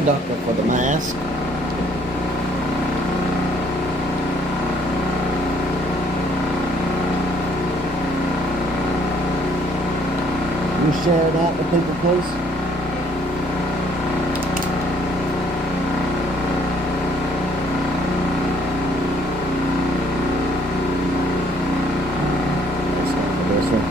conductor for the mask. You share that with people, please. That's not for this one.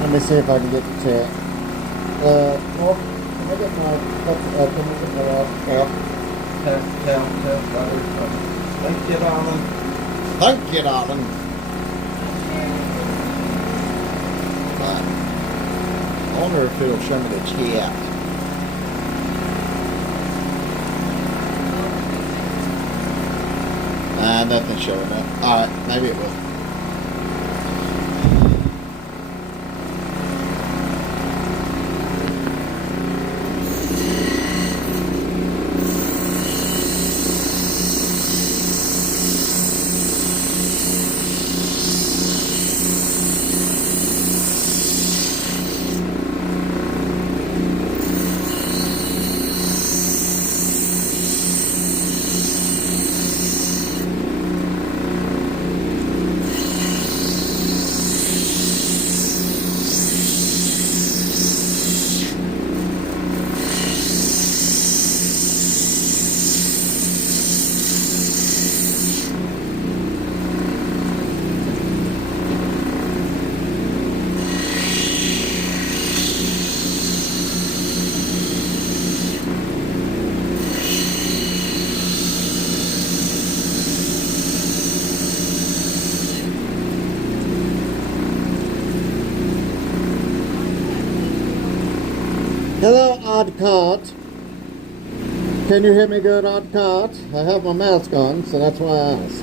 Let me see if I can get the check. Well, can I get my, can you get my, Thank you, darling. Thank you, darling. Right. I wonder if it'll show me the check. Nothing's showing up. Alright, maybe it will. Hello, Odd Cart. Can you hear me good, Odd Cart? I have my mask on, so that's why I asked.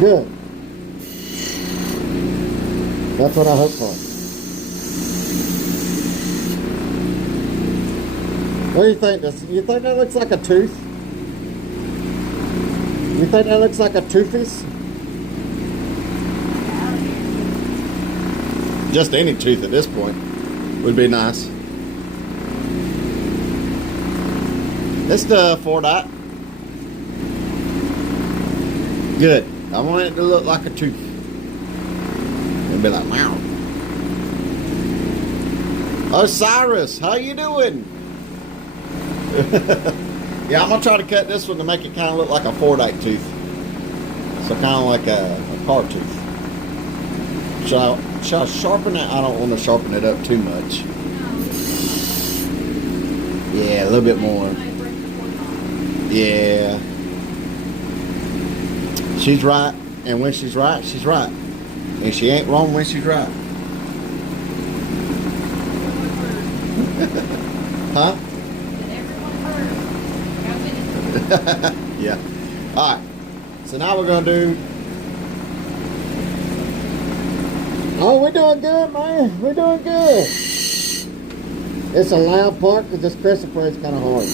Good. That's what I hope for. What do you think? You think that looks like a tooth? You think that looks like a toothpiece? Just any tooth at this point would be nice. It's the 4-dot. Good. I want it to look like a tooth. It'd be like, wow. Osiris, how you doing? Yeah, I'm going to try to cut this one to make it kind of look like a 4-dot tooth. So kind of like a car tooth. Should I sharpen it? I don't want to sharpen it up too much. Yeah, a little bit more. Yeah. She's right, and when she's right, she's right. And she ain't wrong when she's right. Huh? Yeah. Alright. So now we're going to do... Oh, we're doing good, man. We're doing good. It's a loud part because this Christopher is kind of hard.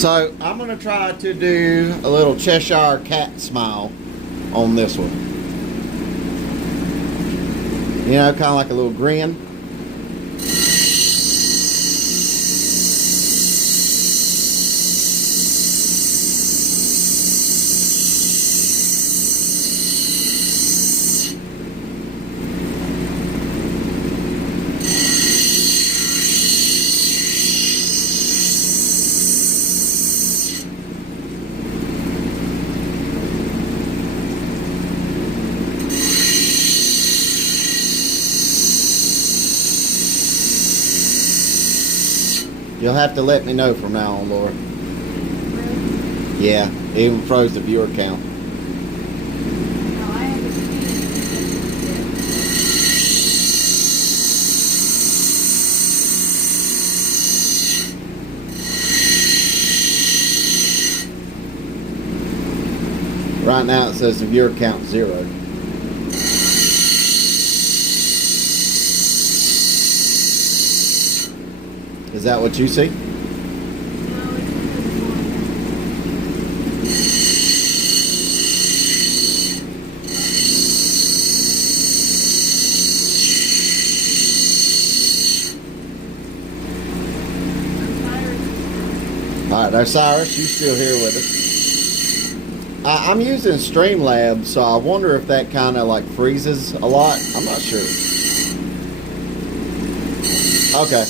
So I'm going to try to do a little Cheshire cat smile on this one. You know, kind of like a little grin. You'll have to let me know from now on, Laura. Yeah, it even froze the viewer count. Right now it says the viewer count 0. Is that what you see? Alright, there's Cyrus. You still here with us. I'm using Streamlabs, so I wonder if that kind of like freezes a lot. I'm not sure. Okay.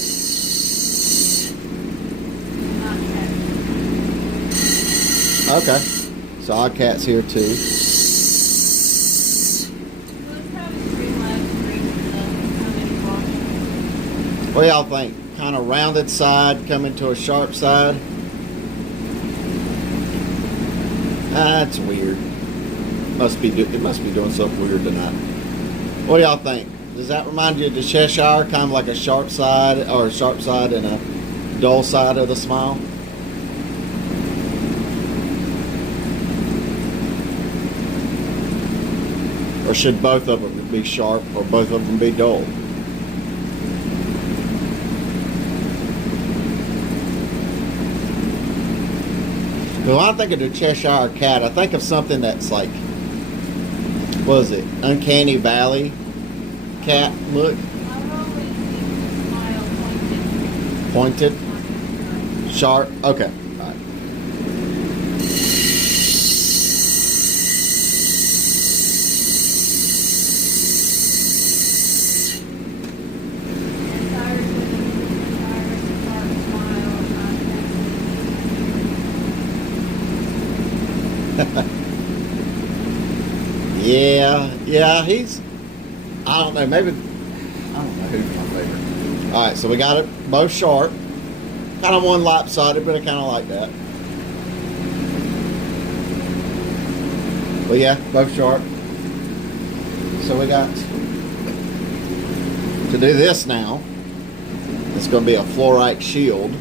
Okay, so Oddcat's here too. What do y'all think? Kind of rounded side coming to a sharp side? That's weird. It must be doing something weird tonight. What do y'all think? Does that remind you of the Cheshire, kind of like a sharp side, or a sharp side and a dull side of the smile? Or should both of them be sharp or both of them be dull? When I think of the Cheshire Cat, I think of something that's like, what is it? Uncanny Valley cat look? Pointed? Sharp? Okay. Yeah, he's, I don't know, maybe, I don't know who's my favorite. Alright, so we got it both sharp. Kind of one lopsided, but I kind of like that. But yeah, both sharp. So we got to do this now. It's going to be a fluorite shield.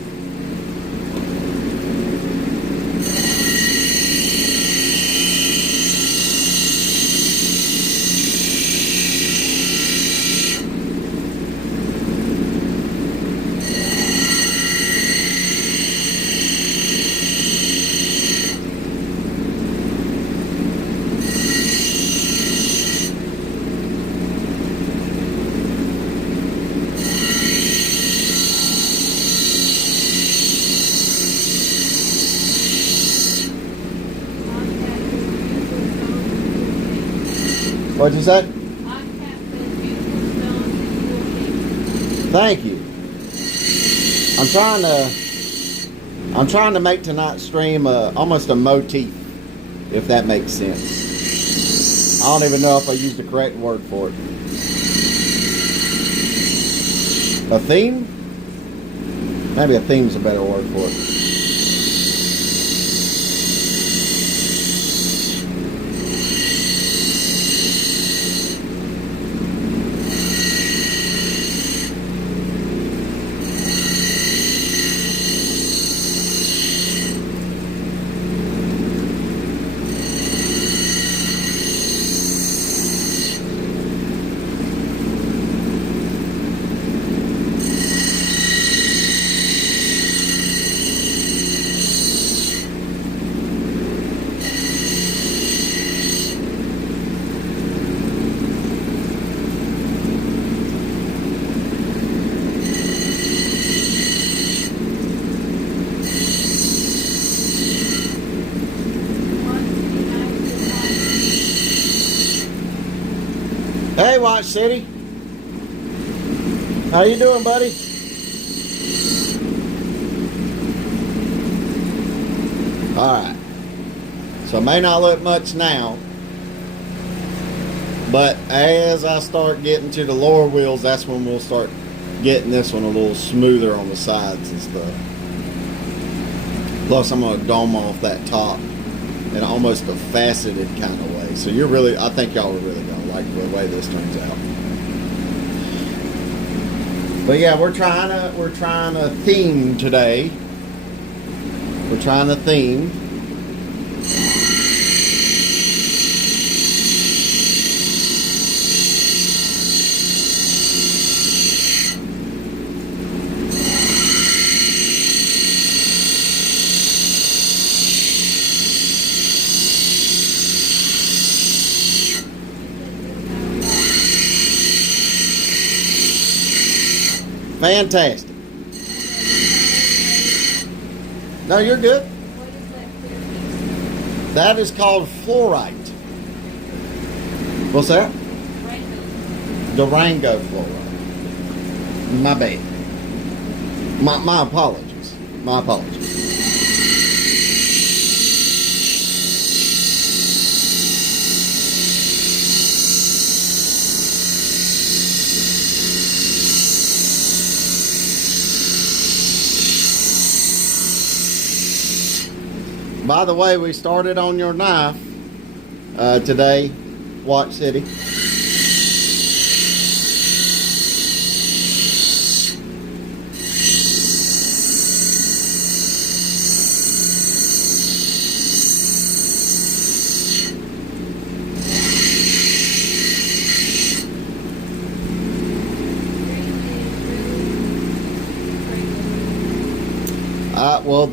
What'd you say? Thank you. I'm trying to make tonight's stream almost a motif, if that makes sense. I don't even know if I used the correct word for it. A theme? Maybe a theme's a better word for it. Hey, Watch City. How you doing, buddy? Alright. So it may not look much now, but as I start getting to the lower wheels, that's when we'll start getting this one a little smoother on the sides and stuff. Plus, I'm going to dome off that top in almost a faceted kind of way. So I think y'all are really going to like the way this turns out. But yeah, we're trying to theme today. We're trying to theme. Fantastic. No, you're good. That is called fluorite. What's that? Durango fluorite. My bad. My apologies. My apologies. By the way, we started on your knife today, Watch City. Well,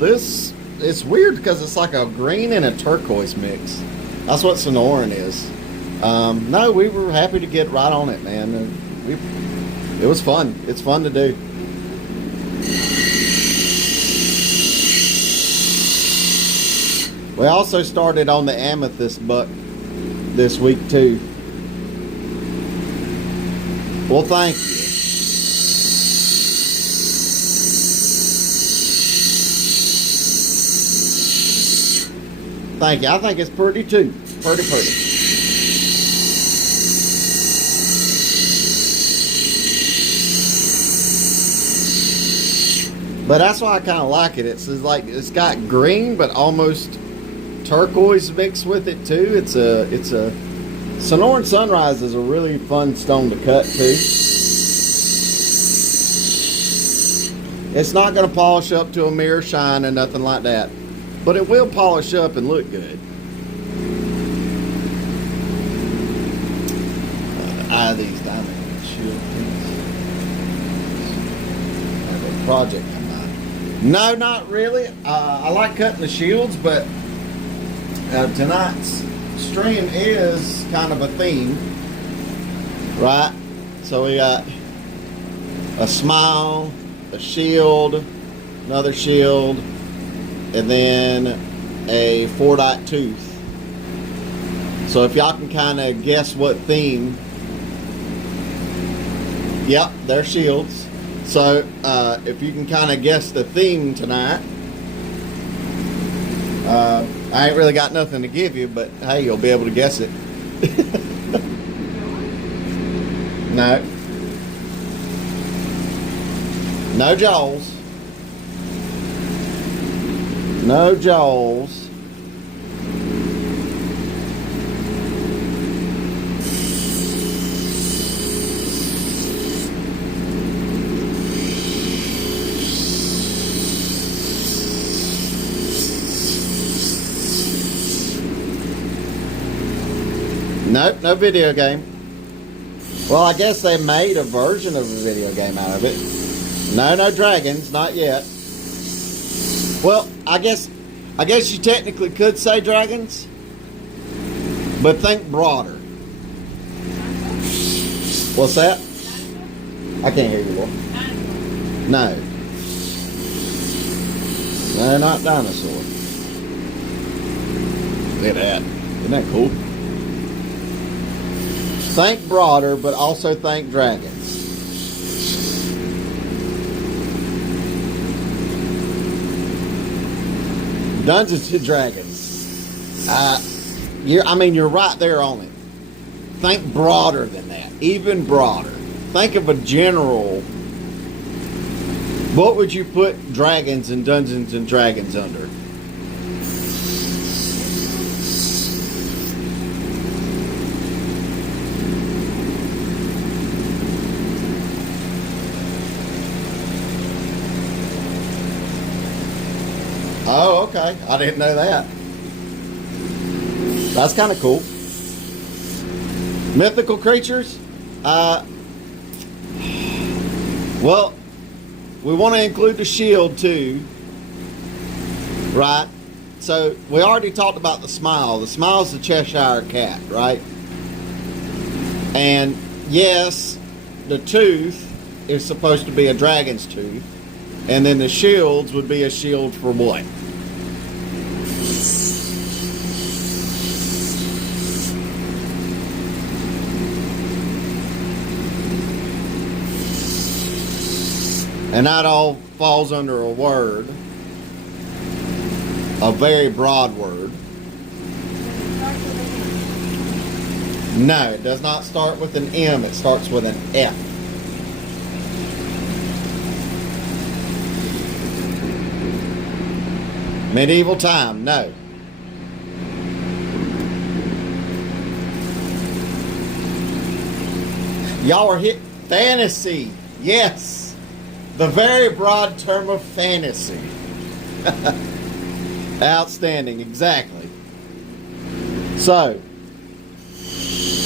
it's weird because it's like a green and a turquoise mix. That's what Sonoran is. No, we were happy to get right on it, man. It was fun. It's fun to do. We also started on the amethyst buck this week too. Well, thank you. Thank you. I think it's pretty too. Pretty. But that's why I kind of like it. It's got green, but almost turquoise mixed with it too. It's a Sonoran Sunrise is a really fun stone to cut too. It's not going to polish up to a mirror shine and nothing like that. But it will polish up and look good. These diamond shield things. Have a project in mind. No, not really. I like cutting the shields, but tonight's stream is kind of a theme, right? So we got a smile, a shield, another shield, and then a 4-dot tooth. So if y'all can kind of guess what theme, yep, they're shields. So, if you can kind of guess the theme tonight, I ain't really got nothing to give you, but hey, you'll be able to guess it. No. No Jaws. No Jaws. Nope, no video game. Well, I guess they made a version of a video game out of it. No dragons, not yet. Well, I guess you technically could say dragons, but think broader. What's that? I can't hear you, Lord. No. No, not dinosaur. Look at that. Isn't that cool? Think broader, but also think dragons. Dungeons and Dragons. You're right there on it. Think broader than that. Even broader. Think of a general. What would you put dragons and Dungeons and Dragons under? Oh, okay. I didn't know that. That's kind of cool. Mythical creatures? Well, we want to include the shield too, right? So we already talked about the smile. The smile is the Cheshire Cat, right? And yes, the tooth is supposed to be a dragon's tooth. And then the shields would be a shield for what? And that all falls under a word, a very broad word. No, it does not start with an M, it starts with an F. Medieval time, no. Y'all are hit fantasy, yes. The very broad term of fantasy. Outstanding, exactly. So,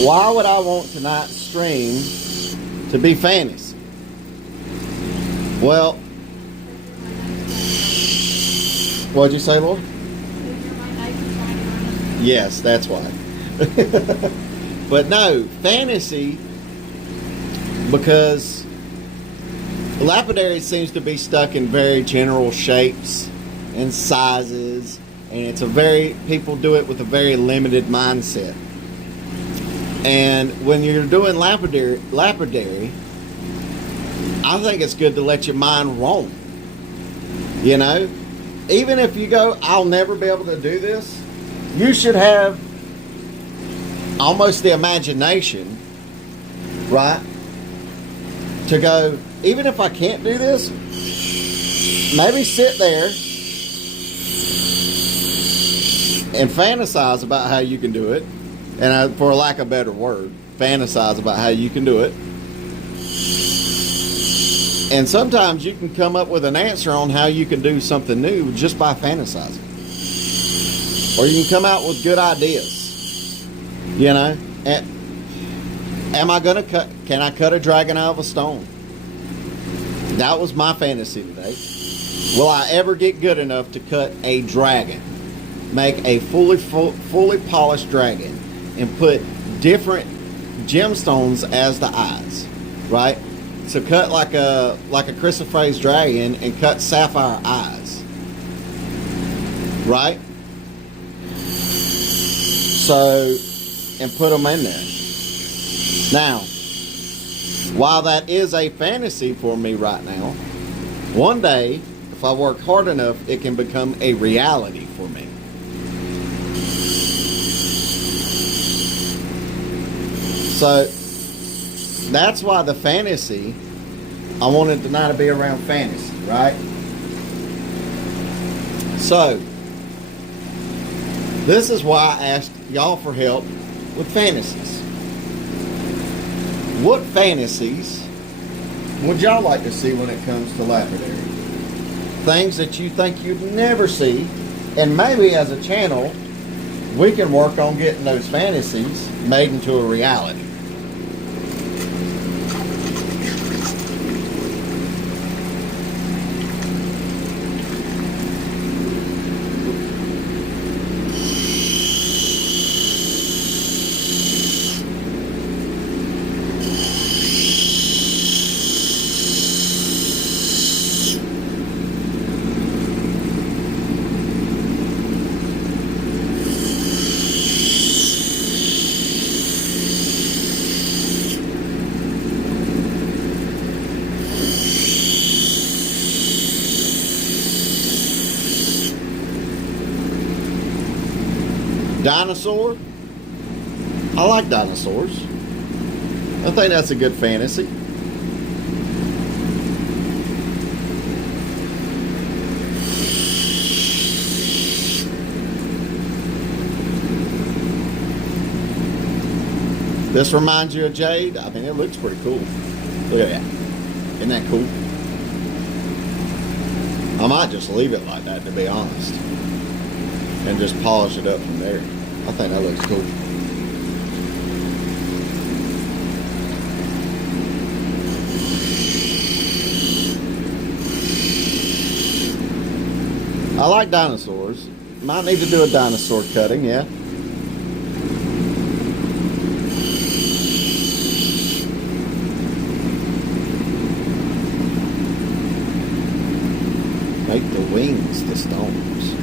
why would I want tonight's stream to be fantasy? Well, what'd you say, Lord? Yes, that's why. But no, fantasy, because lapidary seems to be stuck in very general shapes and sizes, and people do it with a very limited mindset. And when you're doing lapidary, I think it's good to let your mind roam. You know, even if you go, I'll never be able to do this, you should have almost the imagination, right, to go, even if I can't do this, maybe sit there and fantasize about how you can do it. And for lack of a better word, fantasize about how you can do it. And sometimes you can come up with an answer on how you can do something new just by fantasizing. Or you can come out with good ideas. You know? Can I cut a dragon out of a stone? That was my fantasy today. Will I ever get good enough to cut a dragon? Make a fully polished dragon and put different gemstones as the eyes, right? So cut like a chrysoprase dragon and cut sapphire eyes, right? So, and put them in there. Now, while that is a fantasy for me right now, one day, if I work hard enough, it can become a reality for me. So that's why the fantasy, I wanted tonight to be around fantasy, right? So this is why I asked y'all for help with fantasies. What fantasies would y'all like to see when it comes to lapidary? Things that you think you'd never see, and maybe as a channel, we can work on getting those fantasies made into a reality. Dinosaur. I like dinosaurs. I think that's a good fantasy. This reminds you of Jade. I mean, it looks pretty cool. Look at that. Isn't that cool? I might just leave it like that, to be honest, and just polish it up from there. I think that looks cool. I like dinosaurs. Might need to do a dinosaur cutting, yeah. Make the wings the stones.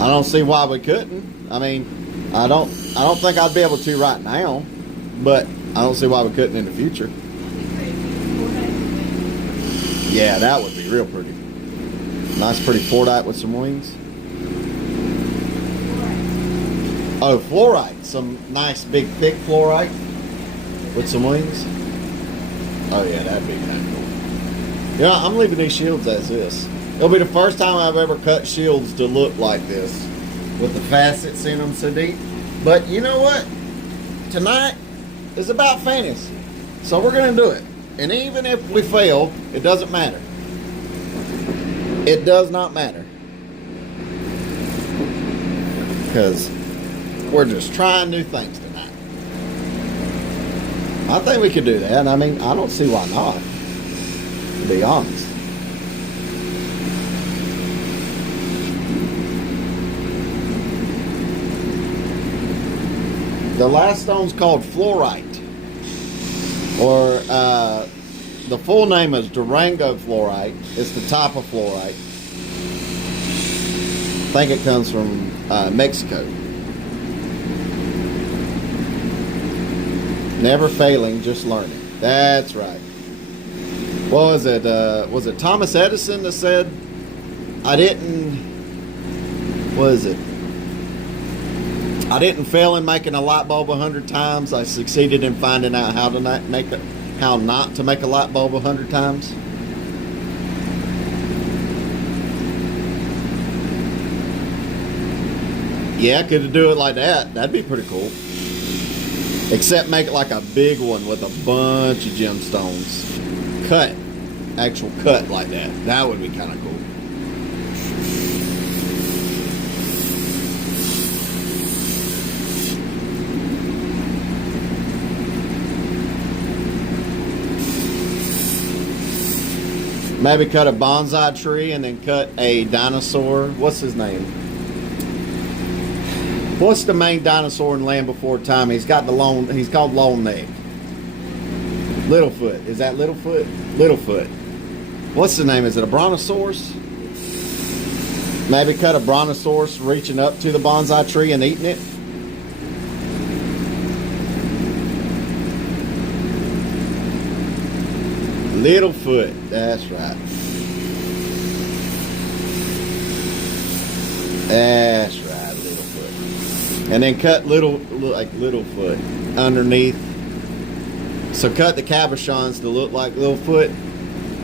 I don't see why we couldn't. I mean, I don't think I'd be able to right now, but I don't see why we couldn't in the future. Yeah, that would be real pretty. Nice pretty fluorite with some wings. Oh, fluorite. Some nice big thick fluorite with some wings. Oh yeah, that'd be kind of cool. Yeah, I'm leaving these shields as is. It'll be the first time I've ever cut shields to look like this, with the facets in them so deep. But you know what? Tonight is about fantasy. So we're going to do it. And even if we fail, it doesn't matter. It does not matter. Because we're just trying new things tonight. I think we could do that. I mean, I don't see why not, to be honest. The last stone's called fluorite, or the full name is Durango fluorite. It's the type of fluorite. I think it comes from Mexico. Never failing, just learning. That's right. What was it? Was it Thomas Edison that said, "I didn't"? What is it? I didn't fail in making a light bulb 100 times. I succeeded in finding out how not to make a light bulb 100 times. Yeah, could do it like that. That'd be pretty cool. Except make it like a big one with a bunch of gemstones. Actual cut like that. That would be kind of cool. Maybe cut a bonsai tree and then cut a dinosaur. What's his name? What's the main dinosaur in Land Before Time? He's called Long Neck. Littlefoot. Is that Littlefoot? Littlefoot. What's the name? Is it a brontosaurus? Maybe cut a brontosaurus reaching up to the bonsai tree and eating it. Littlefoot, that's right. That's right, Littlefoot. And then cut like Littlefoot underneath. So cut the cabochons to look like Littlefoot,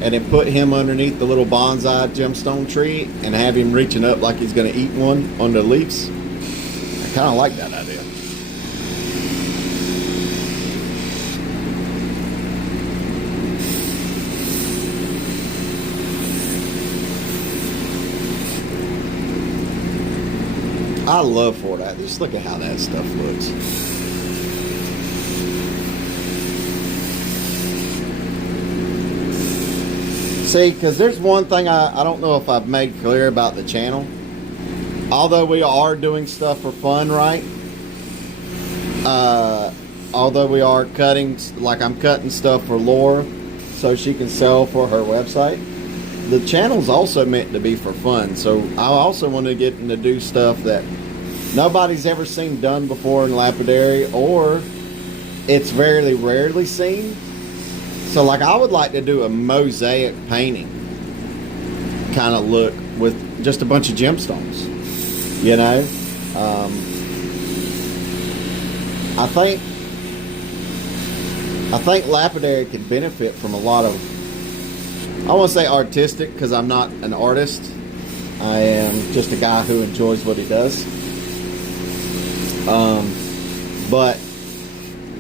and then put him underneath the little bonsai gemstone tree and have him reaching up like he's going to eat one on the leaves. I kind of like that idea. I love Fort Athens. Just look at how that stuff looks. See, because there's one thing I don't know if I've made clear about the channel. Although we are doing stuff for fun, right? Although we are cutting, like I'm cutting stuff for Laura so she can sell for her website. The channel's also meant to be for fun. So I also want to get to do stuff that nobody's ever seen done before in lapidary, or it's very rarely seen. So like I would like to do a mosaic painting kind of look with just a bunch of gemstones, you know. I think lapidary could benefit from a lot of, I want to say artistic, because I'm not an artist. I am just a guy who enjoys what he does. But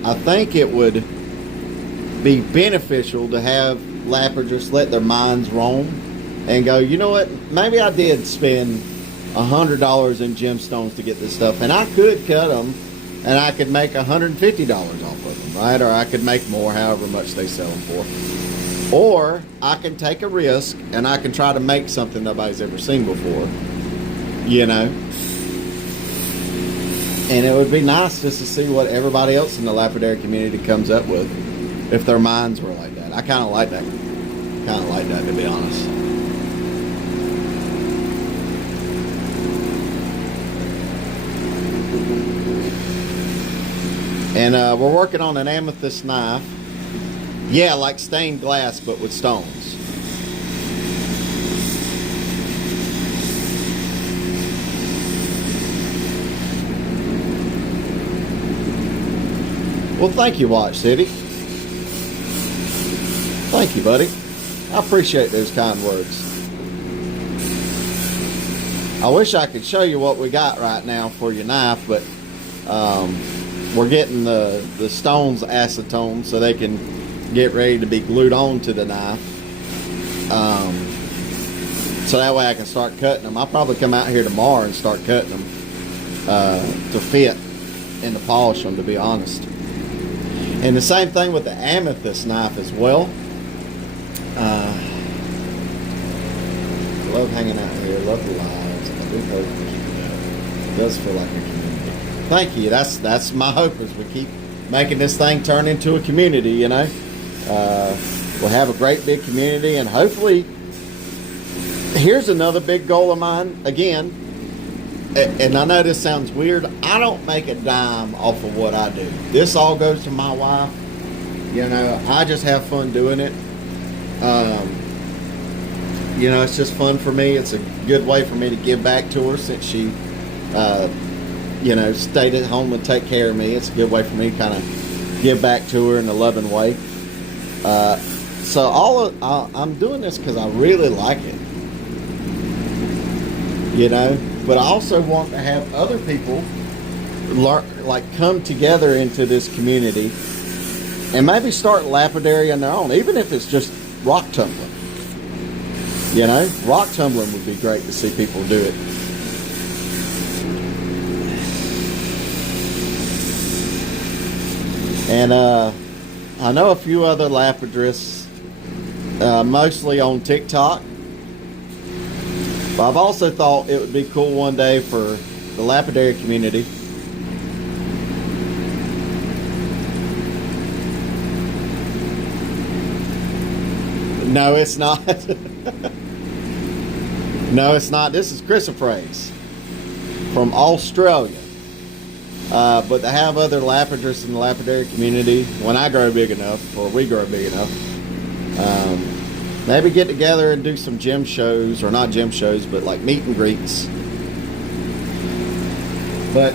I think it would be beneficial to have lapidarists let their minds roam and go, you know what, maybe I did spend $100 in gemstones to get this stuff, and I could cut them and I could make $150 off of them, right? Or I could make more, however much they sell them for. Or I can take a risk and I can try to make something nobody's ever seen before, you know. And it would be nice just to see what everybody else in the lapidary community comes up with if their minds were like that. I kind of like that. Kind of like that, to be honest. And we're working on an amethyst knife. Yeah, like stained glass, but with stones. Well, thank you, Watch City. Thank you, buddy. I appreciate those kind words. I wish I could show you what we got right now for your knife, but we're getting the stones acetone so they can get ready to be glued on to the knife. So that way I can start cutting them. I'll probably come out here tomorrow and start cutting them to fit and to polish them, to be honest. And the same thing with the amethyst knife as well. Love hanging out here. Love the lives. I do hope it does feel like a community. Thank you. That's my hope, is we keep making this thing turn into a community, you know. We'll have a great big community, and hopefully, here's another big goal of mine. Again, and I know this sounds weird, I don't make a dime off of what I do. This all goes to my wife. You know, I just have fun doing it. You know, it's just fun for me. It's a good way for me to give back to her, since she, you know, stayed at home and take care of me. It's a good way for me to kind of give back to her in a loving way. So I'm doing this because I really like it. You know, but I also want to have other people come together into this community and maybe start lapidary on their own, even if it's just rock tumbling. You know, rock tumbling would be great to see people do it. And I know a few other lapidarists, mostly on TikTok. But I've also thought it would be cool one day for the lapidary community No, it's not. No, it's not. This is chrysoprase from Australia. But they have other lapidarists in the lapidary community. When I grow big enough, or we grow big enough, Maybe get together and do some gym shows, or not gym shows, but like meet and greets. But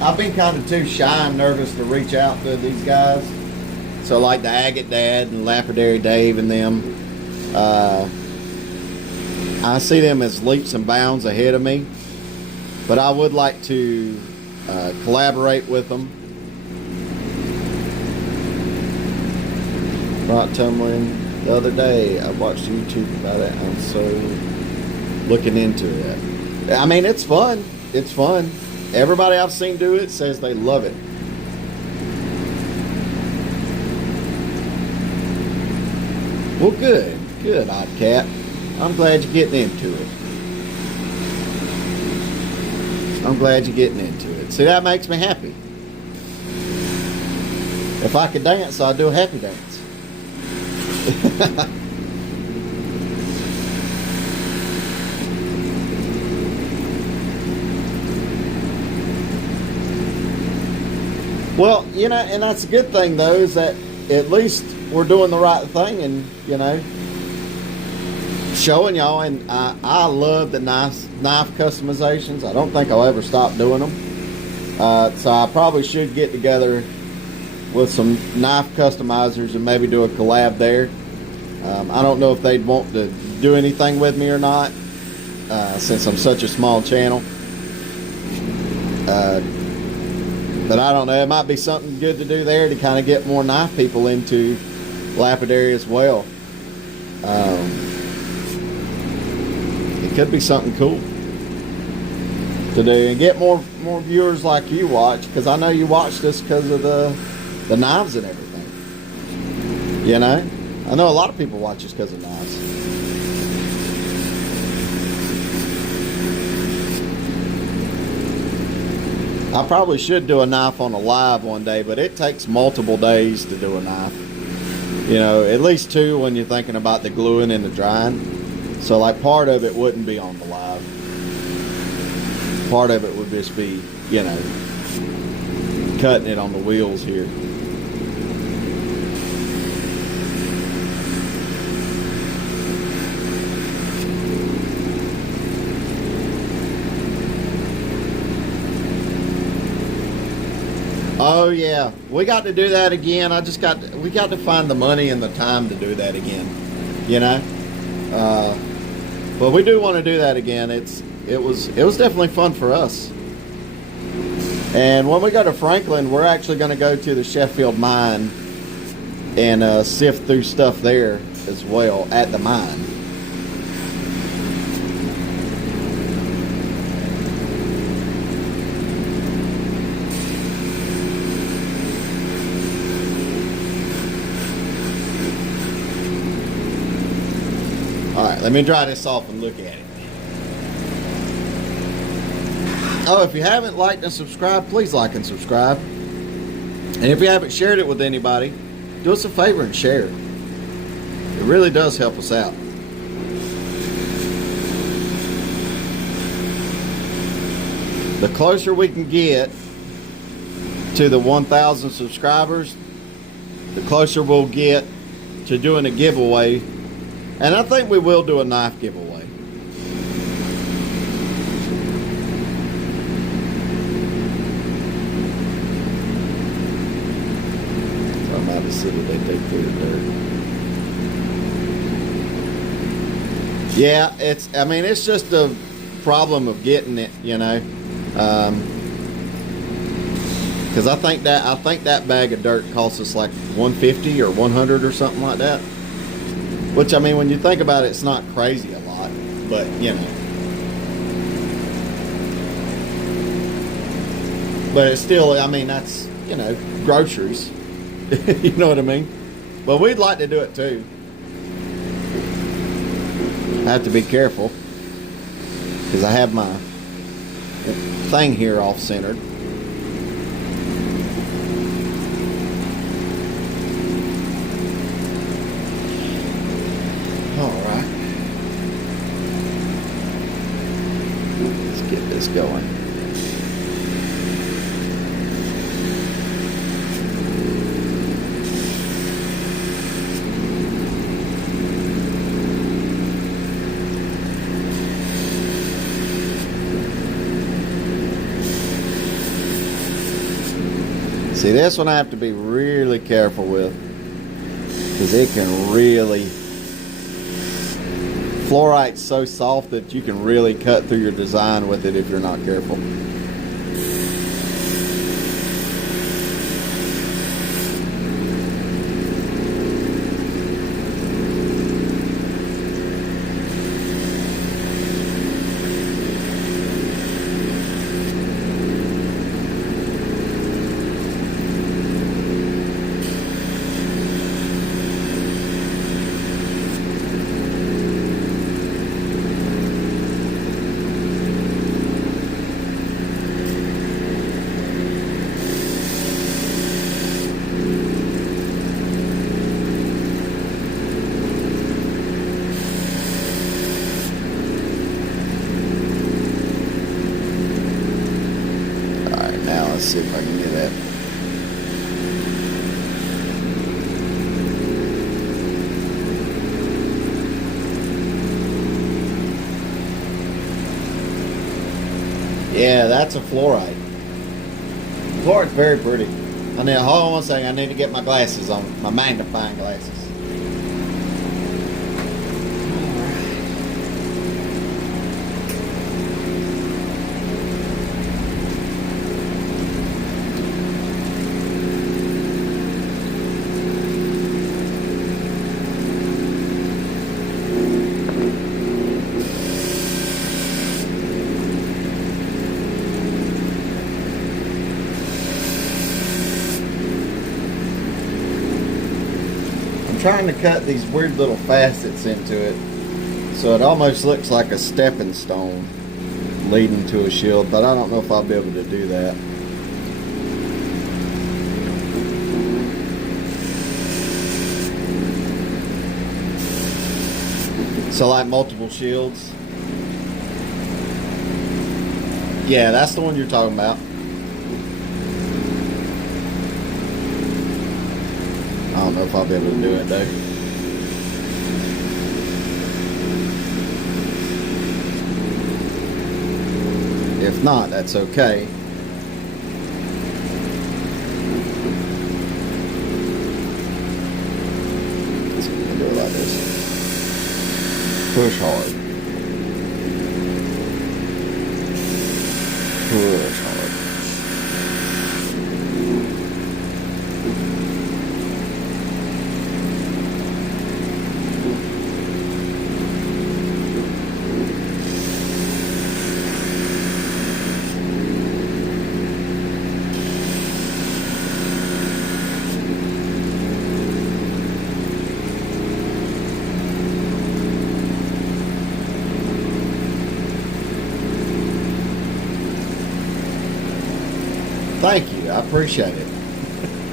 I've been kind of too shy and nervous to reach out to these guys. So like the Agate Dad and Lapidary Dave and them, I see them as leaps and bounds ahead of me. But I would like to collaborate with them. Rock tumbling. The other day, I watched YouTube about it. I'm so looking into it. I mean, it's fun. It's fun. Everybody I've seen do it says they love it. Well, good. Good, Odd Cat. I'm glad you're getting into it. I'm glad you're getting into it. See, that makes me happy. If I could dance, I'd do a happy dance. Well, you know, and that's a good thing though, is that at least we're doing the right thing, and you know, showing y'all. And I love the knife customizations. I don't think I'll ever stop doing them. So I probably should get together with some knife customizers and maybe do a collab there. I don't know if they'd want to do anything with me or not, since I'm such a small channel. But I don't know, it might be something good to do there to kind of get more knife people into lapidary as well. It could be something cool to do and get more viewers like you watch, because I know you watch this because of the knives and everything. You know, I know a lot of people watch this because of knives. I probably should do a knife on a live one day, but it takes multiple days to do a knife. You know, at least 2 when you're thinking about the gluing and the drying. So like part of it wouldn't be on the live. Part of it would just be, you know, cutting it on the wheels here. Oh yeah, we got to do that again. We got to find the money and the time to do that again. You know, but we do want to do that again. It was definitely fun for us. And when we go to Franklin, we're actually going to go to the Sheffield mine and sift through stuff there as well at the mine. Alright, let me dry this off and look at it. Oh, if you haven't liked and subscribed, please like and subscribe. And if you haven't shared it with anybody, do us a favor and share it. It really does help us out. The closer we can get to the 1,000 subscribers, the closer we'll get to doing a giveaway. And I think we will do a knife giveaway. From out of the city, they take through the dirt. Yeah, it's just a problem of getting it, you know. Because I think that bag of dirt costs us like $150 or $100 or something like that. Which, I mean, when you think about it, it's not crazy a lot, but, you know. But it's still, I mean, that's, you know, groceries. You know what I mean? But we'd like to do it too. I have to be careful, because I have my thing here off-centered. Alright. Let's get this going. See, this one I have to be really careful with because it can really, fluorite's so soft that you can really cut through your design with it if you're not careful. Let's see if I can get that. Yeah, that's a fluorite. Fluorite's very pretty. Hold on one second. I need to get my glasses on, my magnifying glasses. Trying to cut these weird little facets into it so it almost looks like a stepping stone leading to a shield, but I don't know if I'll be able to do that. So like multiple shields. Yeah, that's the one you're talking about. I don't know if I'll be able to do it though. If not, that's okay. Let's do it like this. Push hard. Push hard. Thank you, I appreciate it.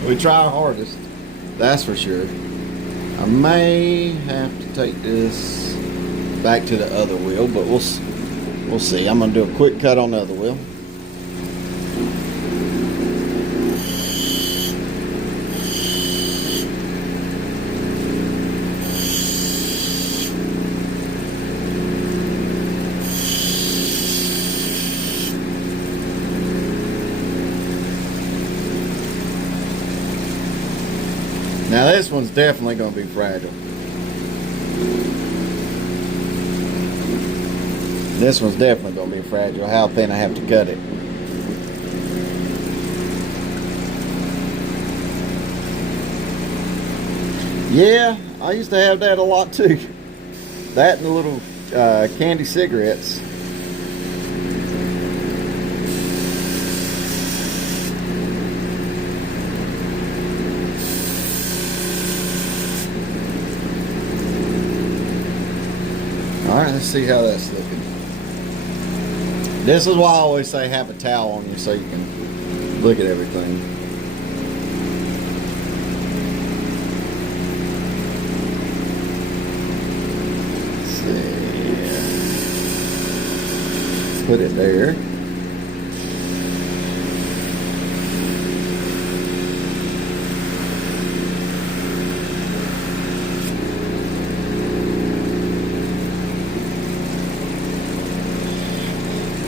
We try our hardest, that's for sure. I may have to take this back to the other wheel, but we'll see. I'm gonna do a quick cut on the other wheel. Now this one's definitely going to be fragile. This one's definitely going to be fragile. How thin I have to cut it. Yeah, I used to have that a lot too. That and the little candy cigarettes. Alright, let's see how that's looking. This is why I always say have a towel on you so you can look at everything. Let's see. Put it there.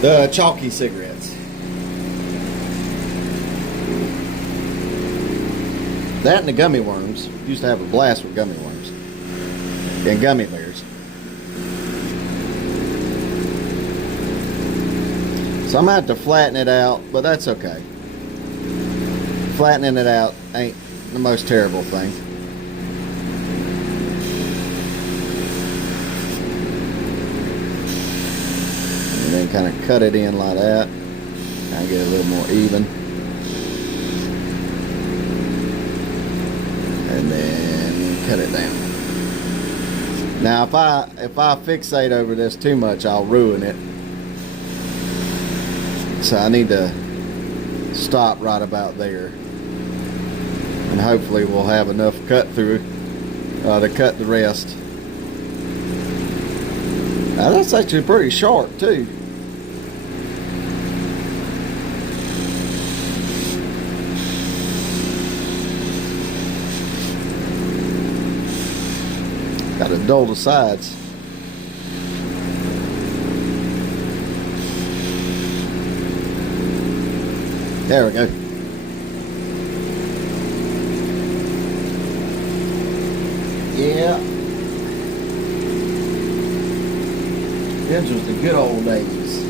The chalky cigarettes. That and the gummy worms. Used to have a blast with gummy worms and gummy bears. So I'm gonna have to flatten it out, but that's okay. Flattening it out ain't the most terrible thing. And then kind of cut it in like that. Kind of get it a little more even. And then cut it down. Now if I fixate over this too much, I'll ruin it. So I need to stop right about there. And hopefully we'll have enough cut through to cut the rest. Now that's actually pretty sharp too. Got to dull the sides. There we go. Yeah. This was the good old days.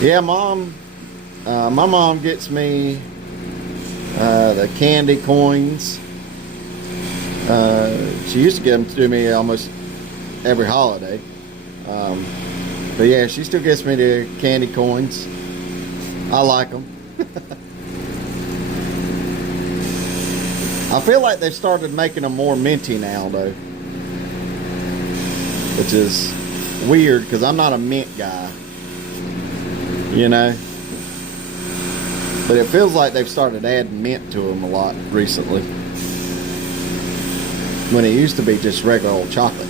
Yeah, Mom. My mom gets me the candy coins. She used to give them to me almost every holiday. But yeah, she still gets me the candy coins. I like them. I feel like they've started making them more minty now, though. Which is weird, because I'm not a mint guy. You know? But it feels like they've started adding mint to them a lot recently. When it used to be just regular old chocolate.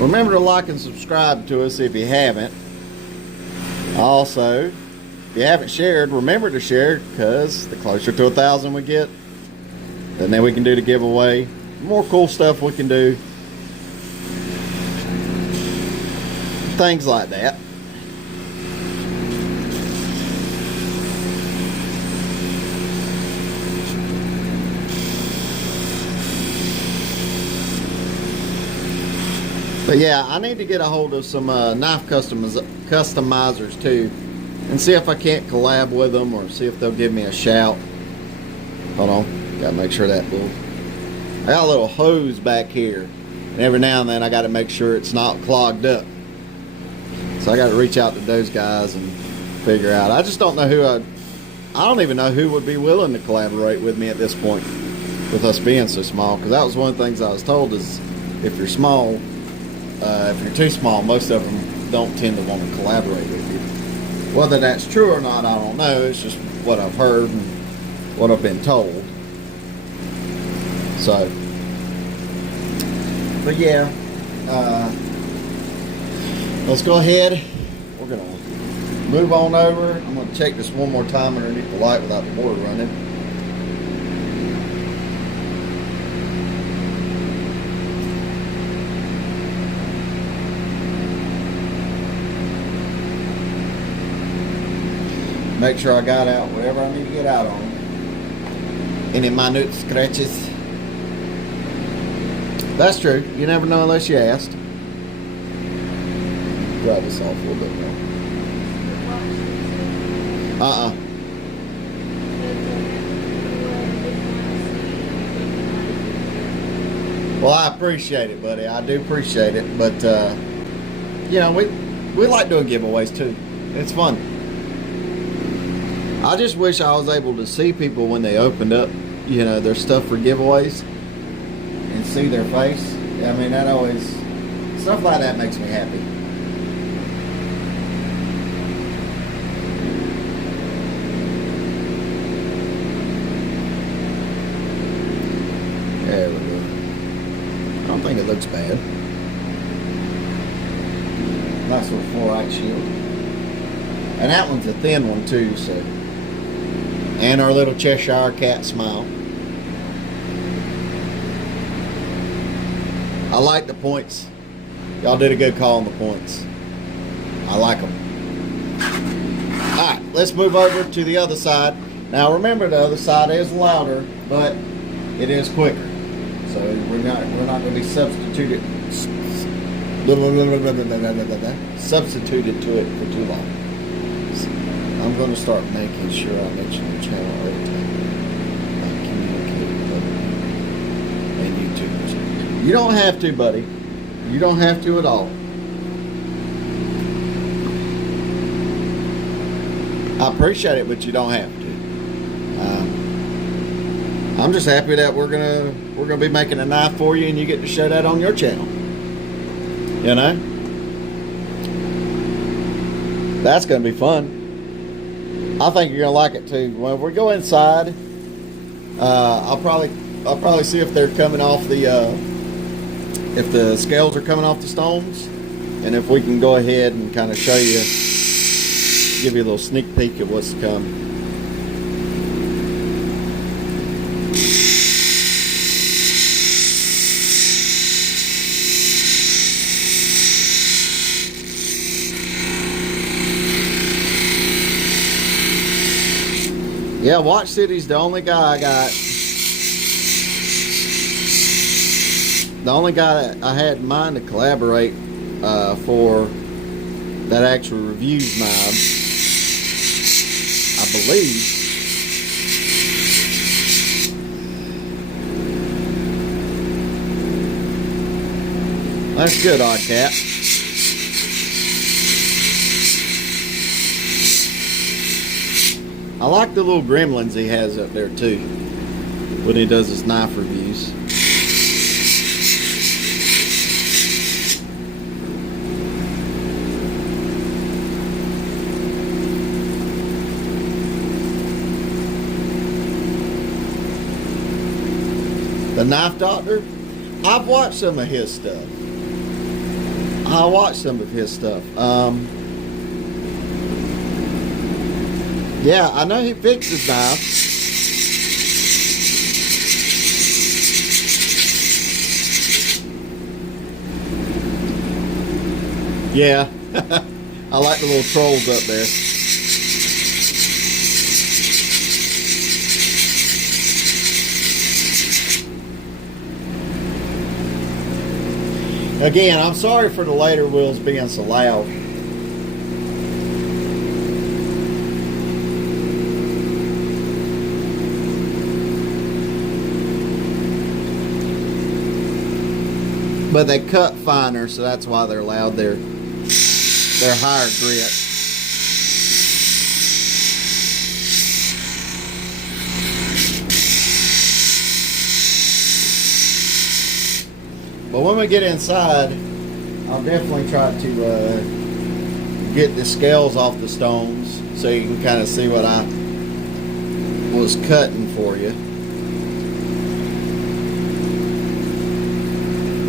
Remember to like and subscribe to us if you haven't. Also, if you haven't shared, remember to share, because the closer to 1,000 we get, then we can do the giveaway. More cool stuff we can do. Things like that. But yeah, I need to get a hold of some knife customizers too, and see if I can't collab with them, or see if they'll give me a shout. Hold on, gotta make sure that I got a little hose back here, and every now and then I gotta make sure it's not clogged up. So I gotta reach out to those guys and figure out. I just don't know who I don't even know who would be willing to collaborate with me at this point, with us being so small. Because that was one of the things I was told, is if you're small, if you're too small, most of them don't tend to want to collaborate with you. Whether that's true or not, I don't know. It's just what I've heard and what I've been told. So, but yeah, let's go ahead. We're going to move on over. I'm going to check this one more time underneath the light without the motor running. Make sure I got out whatever I need to get out on. Any minute scratches. That's true. You never know unless you asked. Drive this off a little bit more. Well, I appreciate it, buddy. I do appreciate it. But, you know, we like doing giveaways, too. It's fun. I just wish I was able to see people when they opened up, you know, their stuff for giveaways and see their face. I mean, that always, stuff like that makes me happy. There we go. I don't think it looks bad. Nice little 4-light shield. And that one's a thin one too, so. And our little Cheshire cat smile. I like the points. Y'all did a good call on the points. I like them. Alright, let's move over to the other side. Now remember, the other side is louder, but it is quicker. So we're not going to be substituted to it for too long. So I'm going to start making sure I mention the channel every time I communicate with and YouTubers. You don't have to, buddy. You don't have to at all. I appreciate it, but you don't have to. I'm just happy that we're gonna be making a knife for you, and you get to show that on your channel. You know, that's gonna be fun. I think you're gonna like it too. When we go inside, I'll probably see if they're coming off the if the scales are coming off the stones, and if we can go ahead and kind of show you, give you a little sneak peek of what's to come. Yeah, Watch City's the only guy I got. The only guy that I had in mind to collaborate for that actual reviews mob, I believe. That's good, Odd Cat. I like the little gremlins he has up there too when he does his knife reviews. The Knife Doctor, I've watched some of his stuff. Yeah, I know he fixes knives. Yeah, I like the little trolls up there. Again, I'm sorry for the later wheels being so loud. But they cut finer, so that's why they're loud. They're higher grit. But when we get inside, I'll definitely try to get the scales off the stones so you can kind of see what I was cutting for you.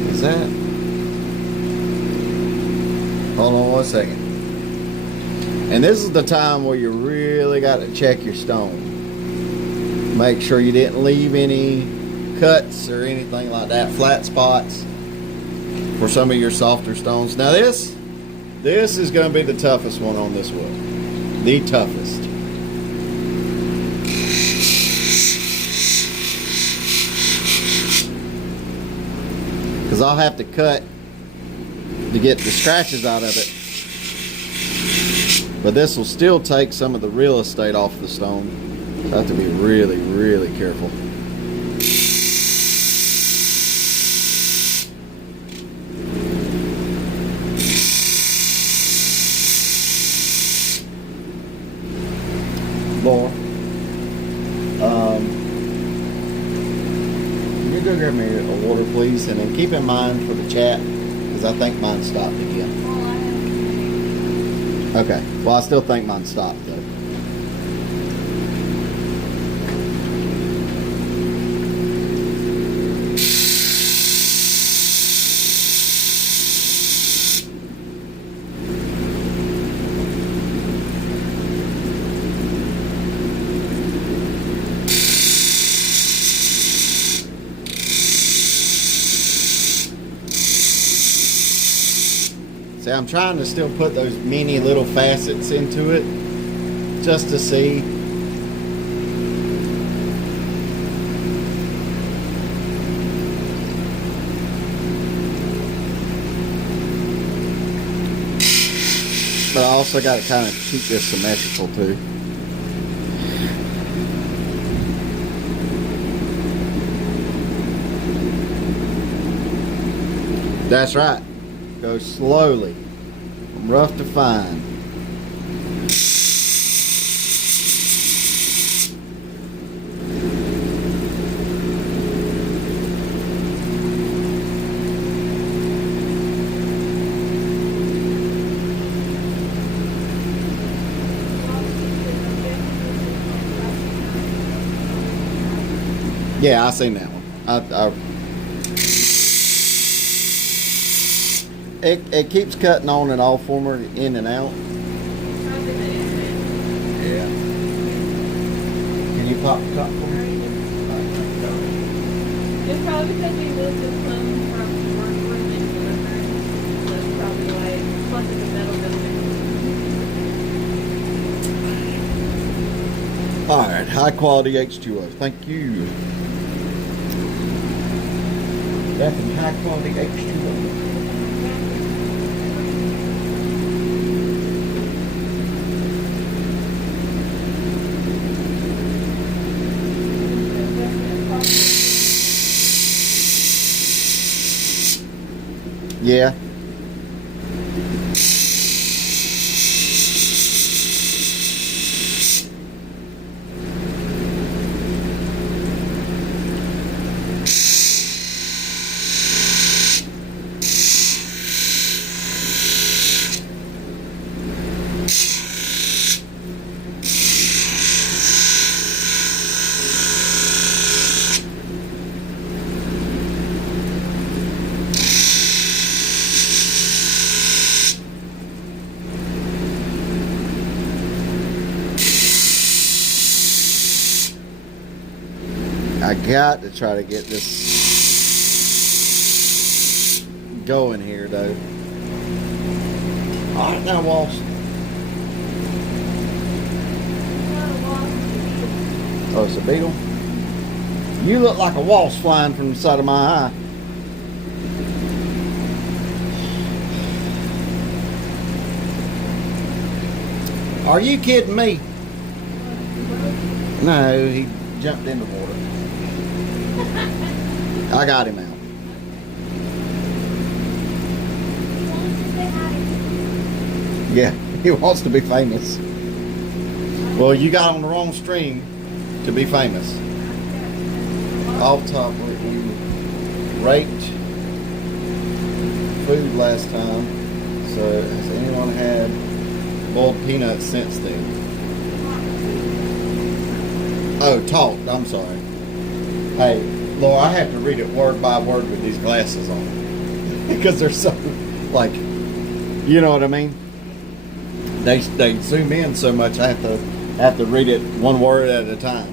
Is that? Hold on 1 second. And this is the time where you really got to check your stone. Make sure you didn't leave any cuts or anything like that, flat spots for some of your softer stones. Now this is going to be the toughest one on this wheel. The toughest. Because I'll have to cut to get the scratches out of it. But this will still take some of the real estate off the stone. So I have to be really, really careful. More. water, please, and then keep in mind for the chat, because I think mine stopped again. Well, I have. Okay. Well, I still think mine stopped though. See, I'm trying to still put those mini little facets into it just to see. But I also got to kind of keep this symmetrical too. That's right. Go slowly, from rough to fine. Yeah, I seen that one. It keeps cutting on and off for me, in and out. Yeah. Can you pop the top for me? It's probably because we moved this home from the workroom into the living room. So it's probably why. Plus it's a metal building. All right, high quality H2O. Thank you. Back in high quality H2O. Yeah. I got to try to get this going here, though. All right, now, Walsh. Oh, it's a beetle? You look like a wasp flying from the side of my eye. Are you kidding me? No, he jumped in the water. I got him out. Yeah, he wants to be famous. Well, you got on the wrong string to be famous. Off top, we raped food last time. So, has anyone had boiled peanuts since then? Oh, talked. I'm sorry. Hey, Laura, I have to read it word by word with these glasses on because they're so, like, you know what I mean? They zoom in so much. I have to read it one word at a time.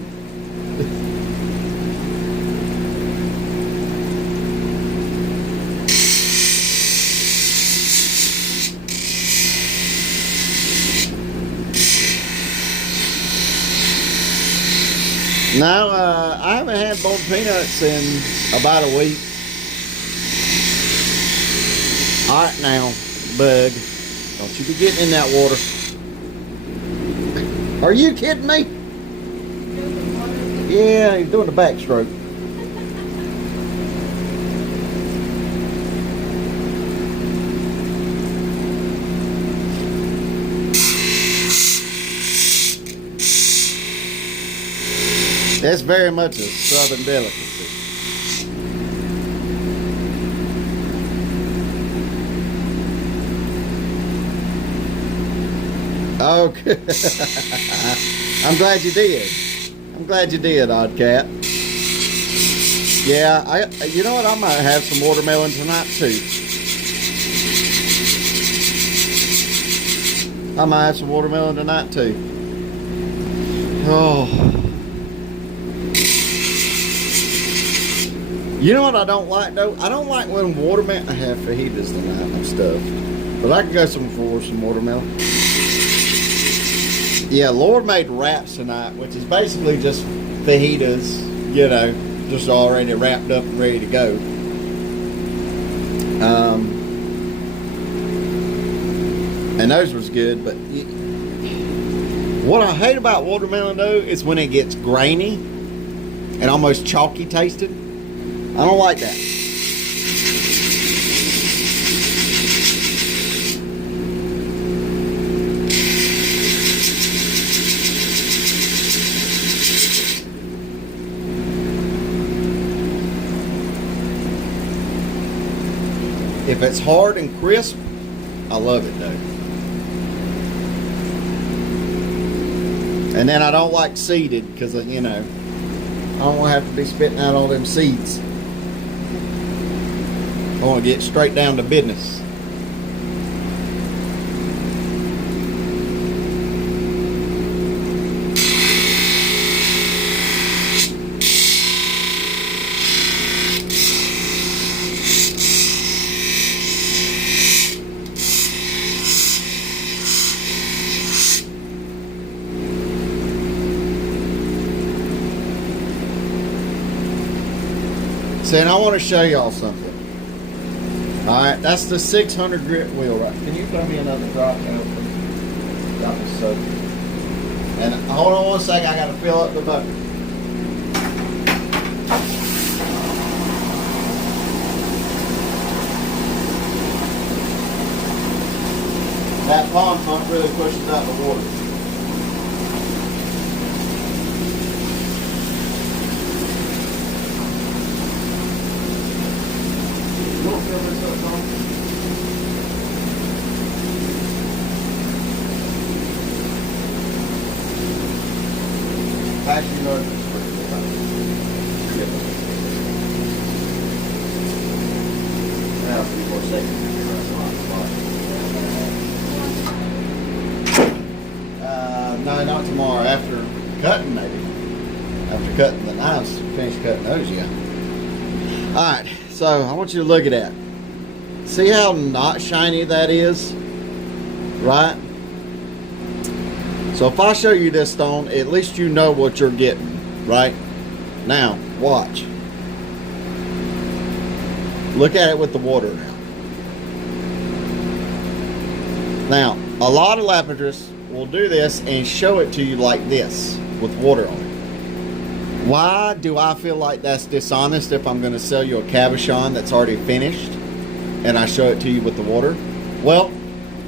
No, I haven't had boiled peanuts in about a week. All right, now, bug, don't you be getting in that water. Are you kidding me? Yeah, he's doing the backstroke. That's very much a southern delicacy. Okay. I'm glad you did. I'm glad you did, Odd Cat. Yeah, you know what? I might have some watermelon tonight too. I might have some watermelon tonight too. Oh. You know what I don't like though? I don't like when watermelon. I have fajitas tonight. I'm stuffed. But I can go for some watermelon. Yeah, Lord made wraps tonight, which is basically just fajitas, you know, just already wrapped up and ready to go. And those was good, but what I hate about watermelon though is when it gets grainy and almost chalky tasted. I don't like that. If it's hard and crisp, I love it though. And then I don't like seeded because, you know, I don't want to have to be spitting out all them seeds. I want to get straight down to business. See, and I want to show y'all something. Alright, that's the 600 grit wheel, right? Can you throw me another drop now, please? Drop this soap. And hold on one second, I got to fill up the bucket. That pond pump really pushes out the water. Actually, no, now, 3 more seconds. No, not tomorrow. After cutting, maybe. After cutting the knives, finish cutting those, yeah. Alright, so I want you to look at that. See how not shiny that is? Right? So if I show you this stone, at least you know what you're getting, right? Now, watch. Look at it with the water now. Now, a lot of lapidarists will do this and show it to you like this, with water on it. Why do I feel like that's dishonest if I'm going to sell you a cabochon that's already finished and I show it to you with the water? Well,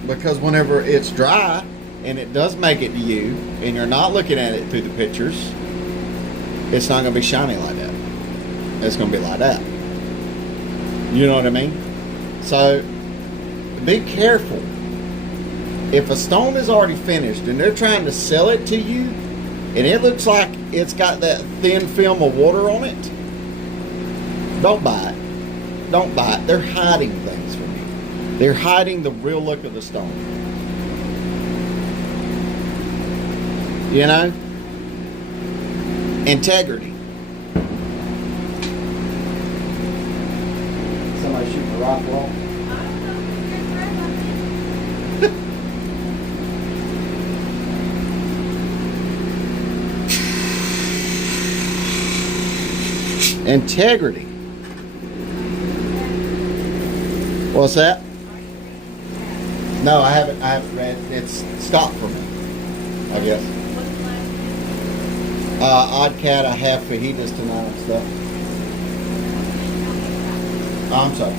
because whenever it's dry and it does make it to you and you're not looking at it through the pictures, it's not going to be shiny like that. It's going to be like that. You know what I mean? So be careful. If a stone is already finished and they're trying to sell it to you and it looks like it's got that thin film of water on it, don't buy it. Don't buy it. They're hiding things from you. They're hiding the real look of the stone. You know? Integrity. Somebody shooting a rifle off? Integrity. What's that? No, I haven't read. It's stopped for me, I guess. Odd Cat, I have fajitas tonight and stuff. Oh, I'm sorry.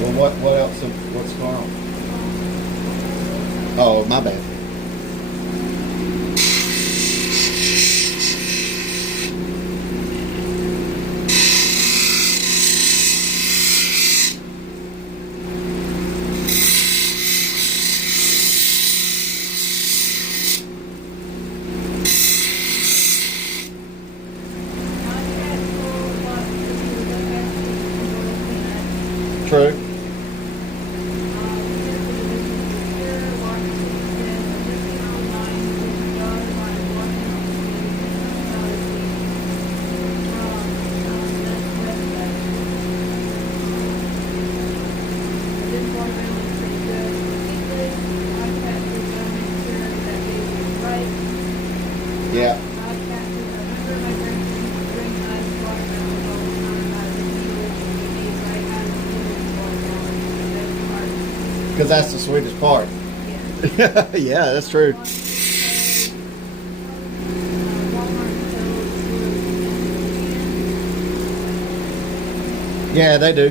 Well, what else? What's going on? Oh, my bad. True. Yeah. Because that's the sweetest part. Yeah, that's true. Yeah, they do.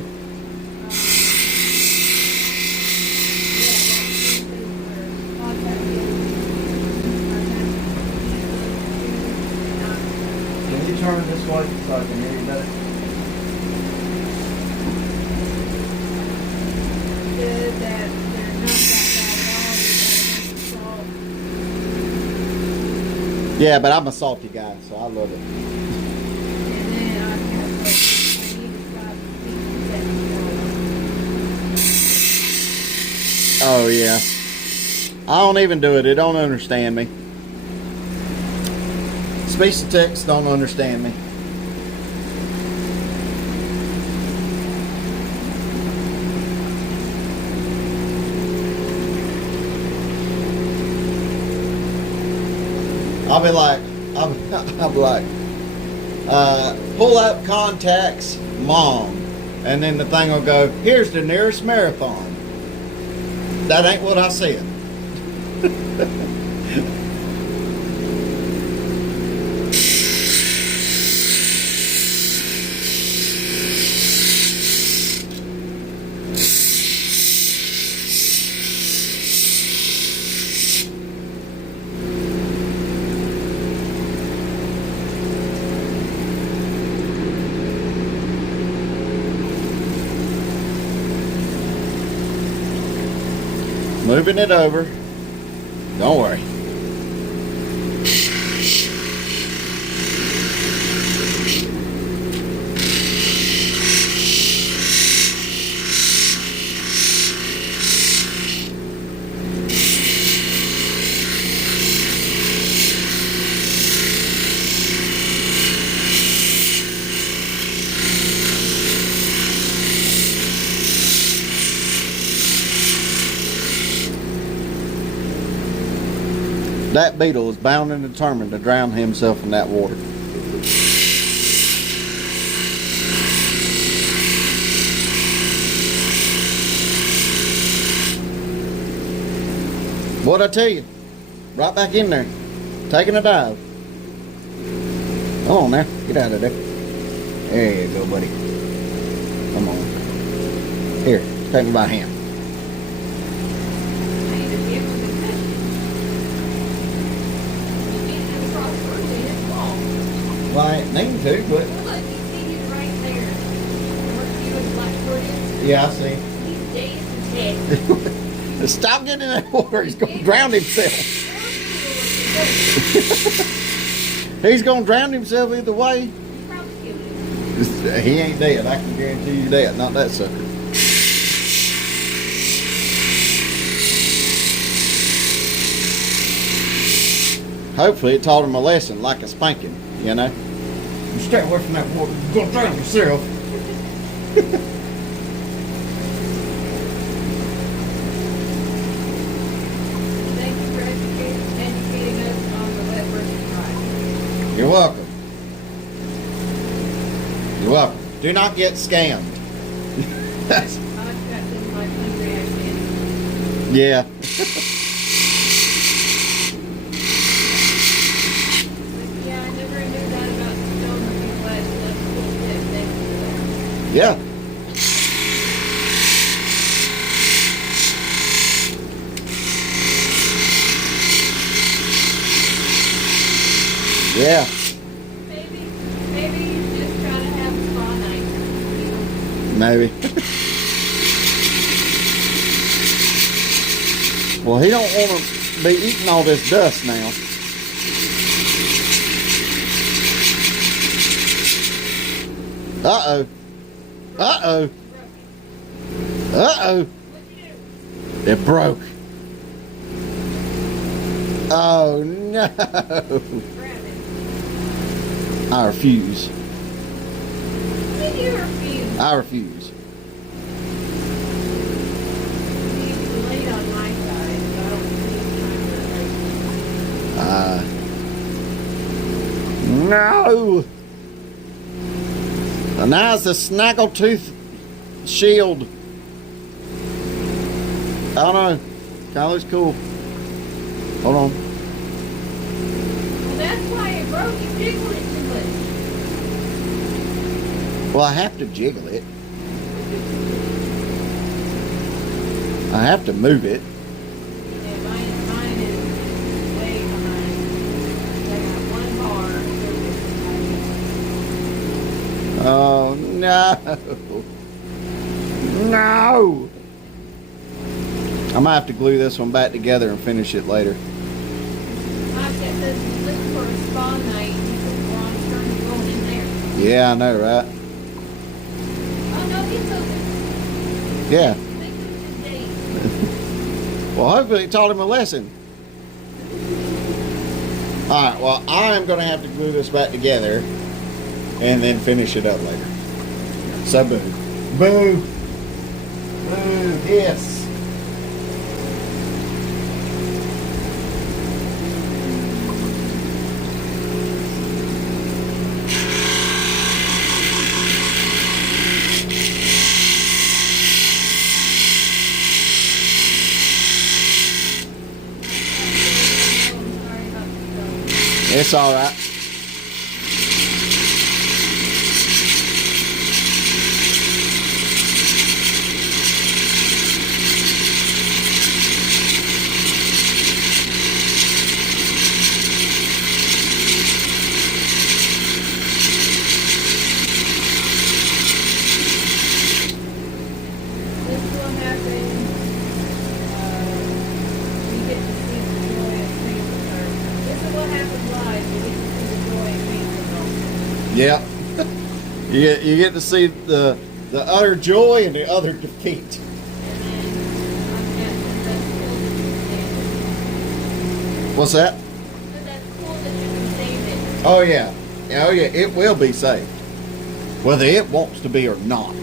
Can you turn this way so I can hear you better? Yeah, but I'm a salty guy, so I love it. Oh yeah. I don't even do it. It don't understand me. Speech to text don't understand me. I'll be like, pull up contacts mom, and then the thing will go, here's the nearest marathon. That ain't what I said. Moving it over. Don't worry. That beetle is bound and determined to drown himself in that water. What'd I tell you? Right back in there. Taking a dive. Come on now. Get out of there. There you go, buddy. Come on. Here. Take me by hand. Well, I ain't mean to, but... Look, you see he's right there. Where he was Blackfooted. Yeah, I see. He's dead as dead. Stop getting in that water. He's going to drown himself. He's going to drown himself either way. He probably killed him. He ain't dead. I can guarantee you that. Not that sucker. Hopefully it taught him a lesson, like a spanking, you know? You stay away from that water. You're going to drown yourself. Thank you for educating us on the wet versus dry. You're welcome. You're welcome. Do not get scammed. That's- I've got some like hungry ass yeah. Yeah, I never knew that about stone being wet. That's a cool tip. Thank you for that. Yeah. Yeah. Maybe he's just trying to have a spa night. Maybe. Well, he don't want to be eating all this dust now. Uh-oh. Uh-oh. Uh-oh. What'd you do? It broke. Oh, no. Grab it. I refuse. Did you refuse? I refuse. You laid on my side, so I don't see No. And now it's the Snaggletooth shield. I don't know. Kind of looks cool. Hold on. Well, that's why it broke. You jiggled it too much. Well, I have to jiggle it. I have to move it. Yeah, mine is way behind. I got one bar. Oh, no. No. I might have to glue this one back together and finish it later. I kept this looking for a spa night. You took the wrong turn going in there. Yeah, I know, right? Oh, no, he took it. Yeah. They took his date. Well, hopefully it taught him a lesson. Alright, well, I'm going to have to glue this back together and then finish it up later. So, boo. Boo. Boo. Yes. Sorry about the It's alright. This will happen. You get to see the joy of paint. This is what happens live. You get to see the joy of paint. Yeah. You get to see the utter joy and the utter defeat. And then I'm guessing that's cool that you can save What's that? it. So that's cool that you can save it. Oh yeah. Oh yeah, it will be saved. Whether it wants to be or not.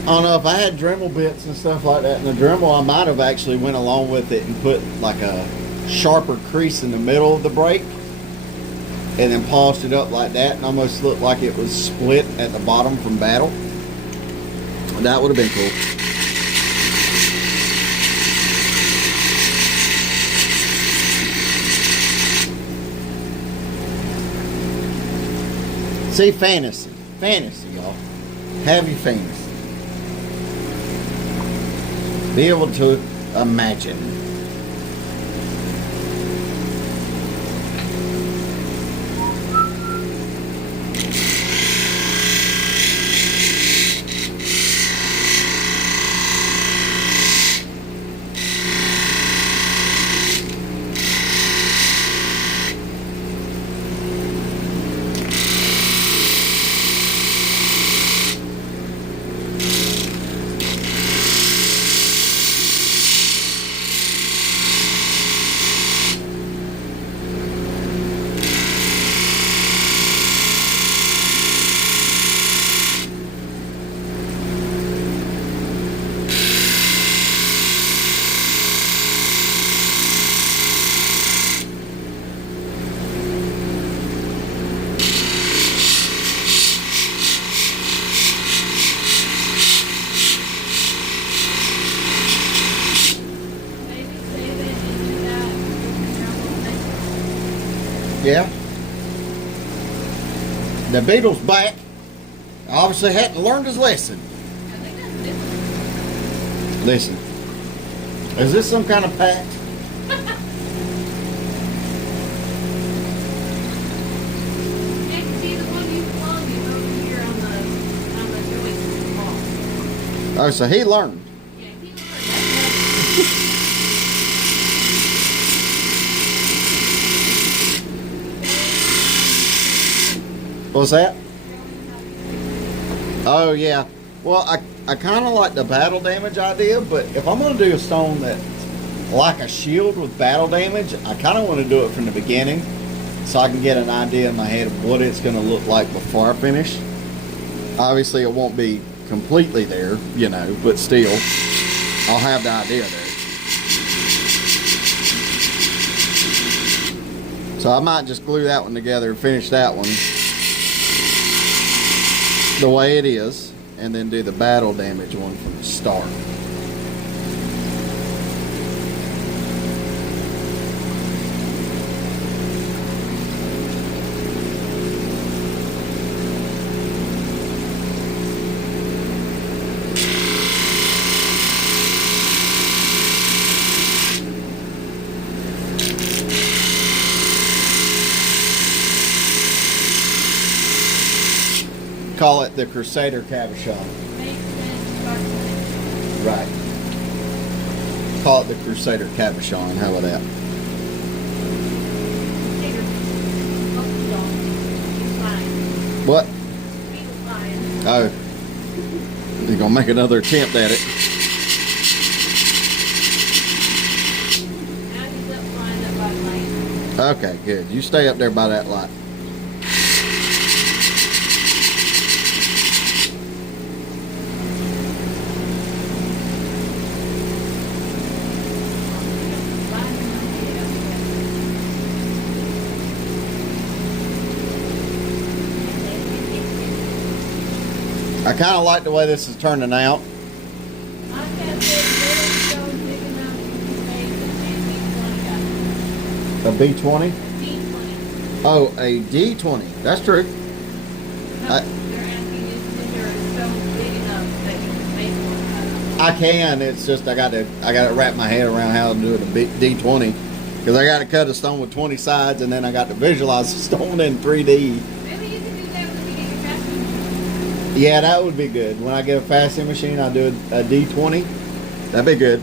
I don't know if I had Dremel bits and stuff like that in the Dremel, I might have actually went along with it and put like a sharper crease in the middle of the brake and then polished it up like that and almost looked like it was split at the bottom from battle. That would have been cool. See, fantasy. Fantasy, y'all. Have your fantasy. Be able to imagine. Maybe save it and do that with the Dremel next. Yeah. The Beetle's back. Obviously hadn't learned his lesson. I think that's different. Listen. Is this some kind of pact? Yeah, 'cause see the one you flung is over here on the joist of the ball. Oh, so he learned. What's that? Oh yeah. Well, I kind of like the battle damage idea, but if I'm going to do a stone that's like a shield with battle damage, I kind of want to do it from the beginning, so I can get an idea in my head of what it's going to look like before I finish. Obviously, it won't be completely there, you know, but still, I'll have the idea there. So I might just glue that one together and finish that one the way it is, and then do the battle damage one from the start. Call it the Crusader Cabochon. Makes sense, but Right. Call it the Crusader Cabochon. How about that? Peter, oh, dog. He's flying. What? He's flying. Oh. He's gonna make another attempt at it. Now he's up flying up by the light. Okay, good. You stay up there by that light. I kind of like the way this is turning out. I have this little stone big enough to make a B-20 gun. A B20? B-20. Oh, a D20. That's true. No, I- they're asking is there a stone big enough that you can make one I can. It's just I got to wrap my head around how to do it a D20, because I got to cut a stone with 20 sides, and then I got to visualize the stone in 3D. Maybe you can do that when you get your casting. Yeah, that would be good. When I get a fastening machine, I'll do a D20. That'd be good.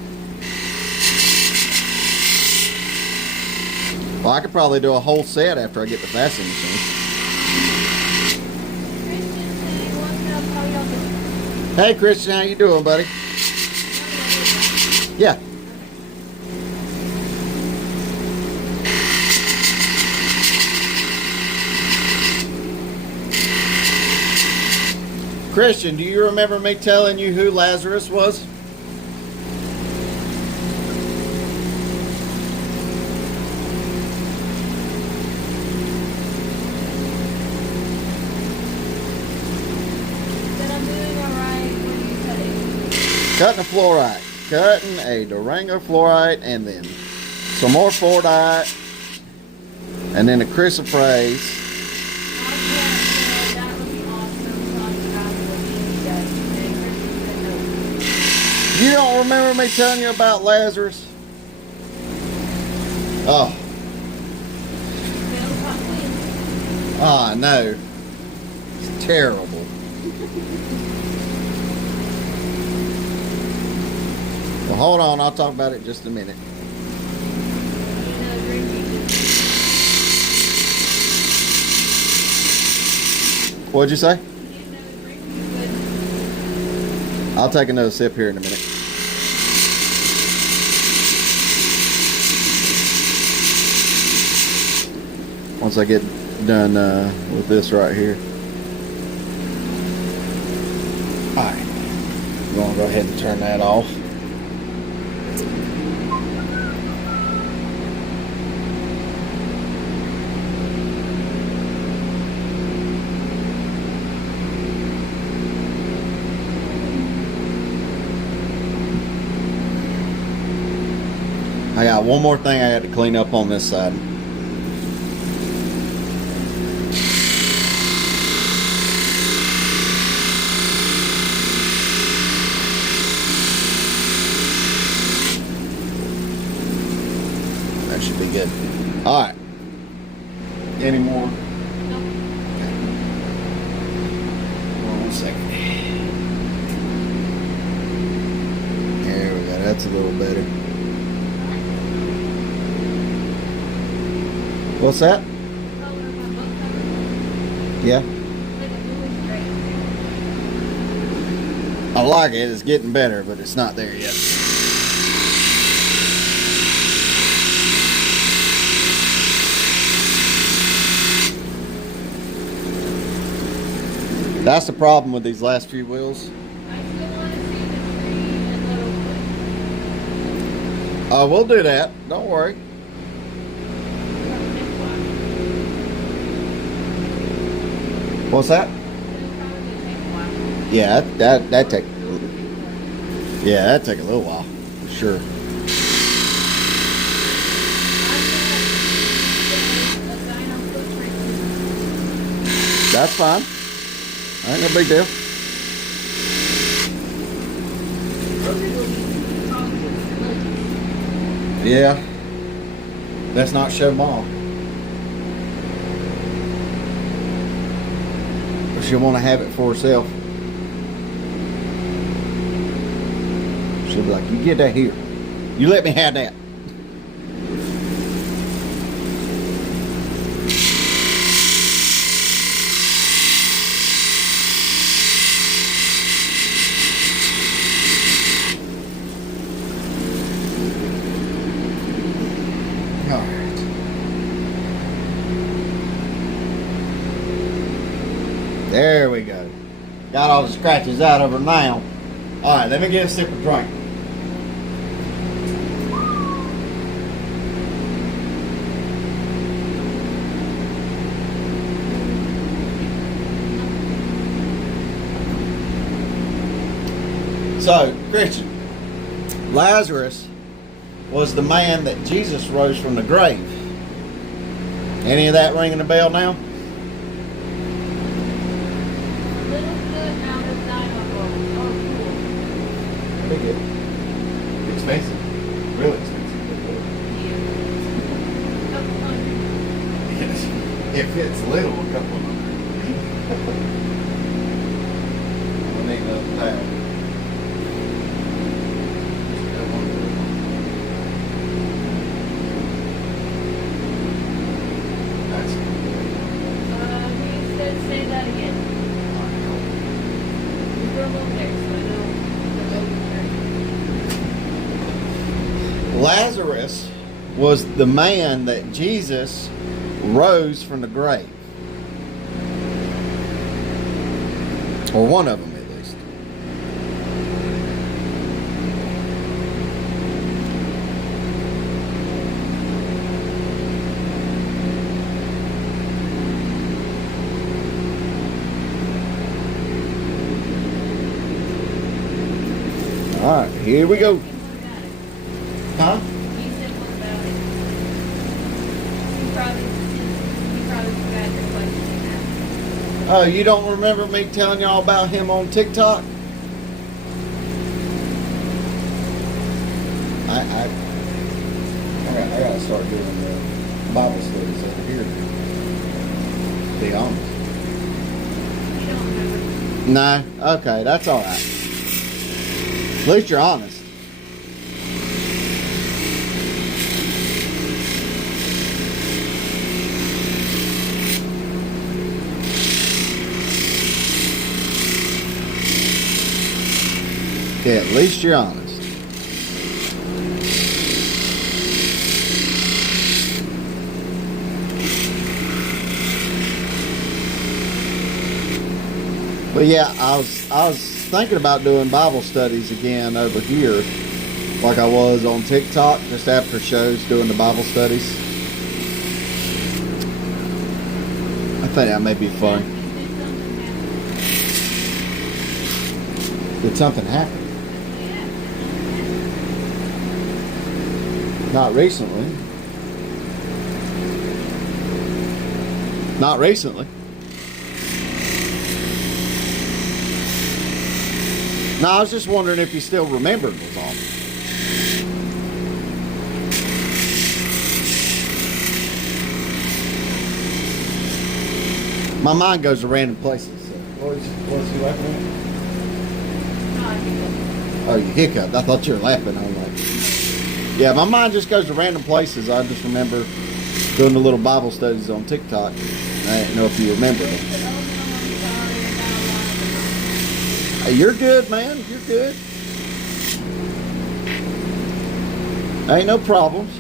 Well, I could probably do a whole set after I get the fastening machine. Christian saying, what's up? How y'all doing? Hey, Christian, how you doing, buddy? Yeah. Christian, do you remember me telling you who Lazarus was? Said I'm doing alright. What are you cutting? Cutting a fluorite. Cutting a Durango fluorite, and then some more fluorite, and then a chrysoprase. That would be awesome. So I'm proud of what you guys did. Christian said no. You don't remember me telling you about Lazarus? Oh, Bill Hot Wings. I know. It's terrible. Well, hold on. I'll talk about it in just a minute. You know, green beans. What'd you say? You know, green beans. I'll take another sip here in a minute. Once I get done with this right here. Alright. You want to go ahead and turn that off? I got one more thing I got to clean up on this side. That should be good. All right. Any more? Nope. Hold on 1 second. There we go. That's a little better. What's that? Color of my book cover. Yeah. Like a bluish gray. I like it. It's getting better, but it's not there yet. That's the problem with these last few wheels. I still want to see the tree and little We'll do that. Don't worry. What's that? Yeah, that take. Yeah, that take a little while, for sure. That's fine. Ain't no big deal. Yeah. Let's not show mom. She'll want to have it for herself. She'll be like, you get that here. You let me have that. All right. There we go. Got all the scratches out of her now. All right, let me get a sip of drink. So, Christian, Lazarus was the man that Jesus rose from the grave. Any of that ringing a bell now? Little good out of dinosaur. Oh, cool. Pretty good. Expensive. Real expensive. Couple hundred. If it's little, a couple of hundred. We'll need another pound. That's He said, say that again. We were a little there, so I know the low Lazarus was the man that Jesus rose from the grave. Or one of them, at least. All right, here we go. Huh? He said what about it? He probably forgot your question and asked. Oh, you don't remember me telling y'all about him on TikTok? I gotta start doing the Bible studies over here. To be honest. You don't remember. No, okay, that's all right. At least you're honest. Yeah, at least you're honest. But yeah, I was thinking about doing Bible studies again over here, like I was on TikTok, just after shows doing the Bible studies. I think that may be fun. Did something happen? Not recently. Not recently. No, I was just wondering if you still remembered was all. My mind goes to random places. So. What's you laughing at? No, I think Oh, you hiccuped. I thought you were laughing. I'm like, yeah, my mind just goes to random places. I just remember doing the little Bible studies on TikTok. I didn't know if you remember them. Hey, you're good, man. You're good. Ain't no problems.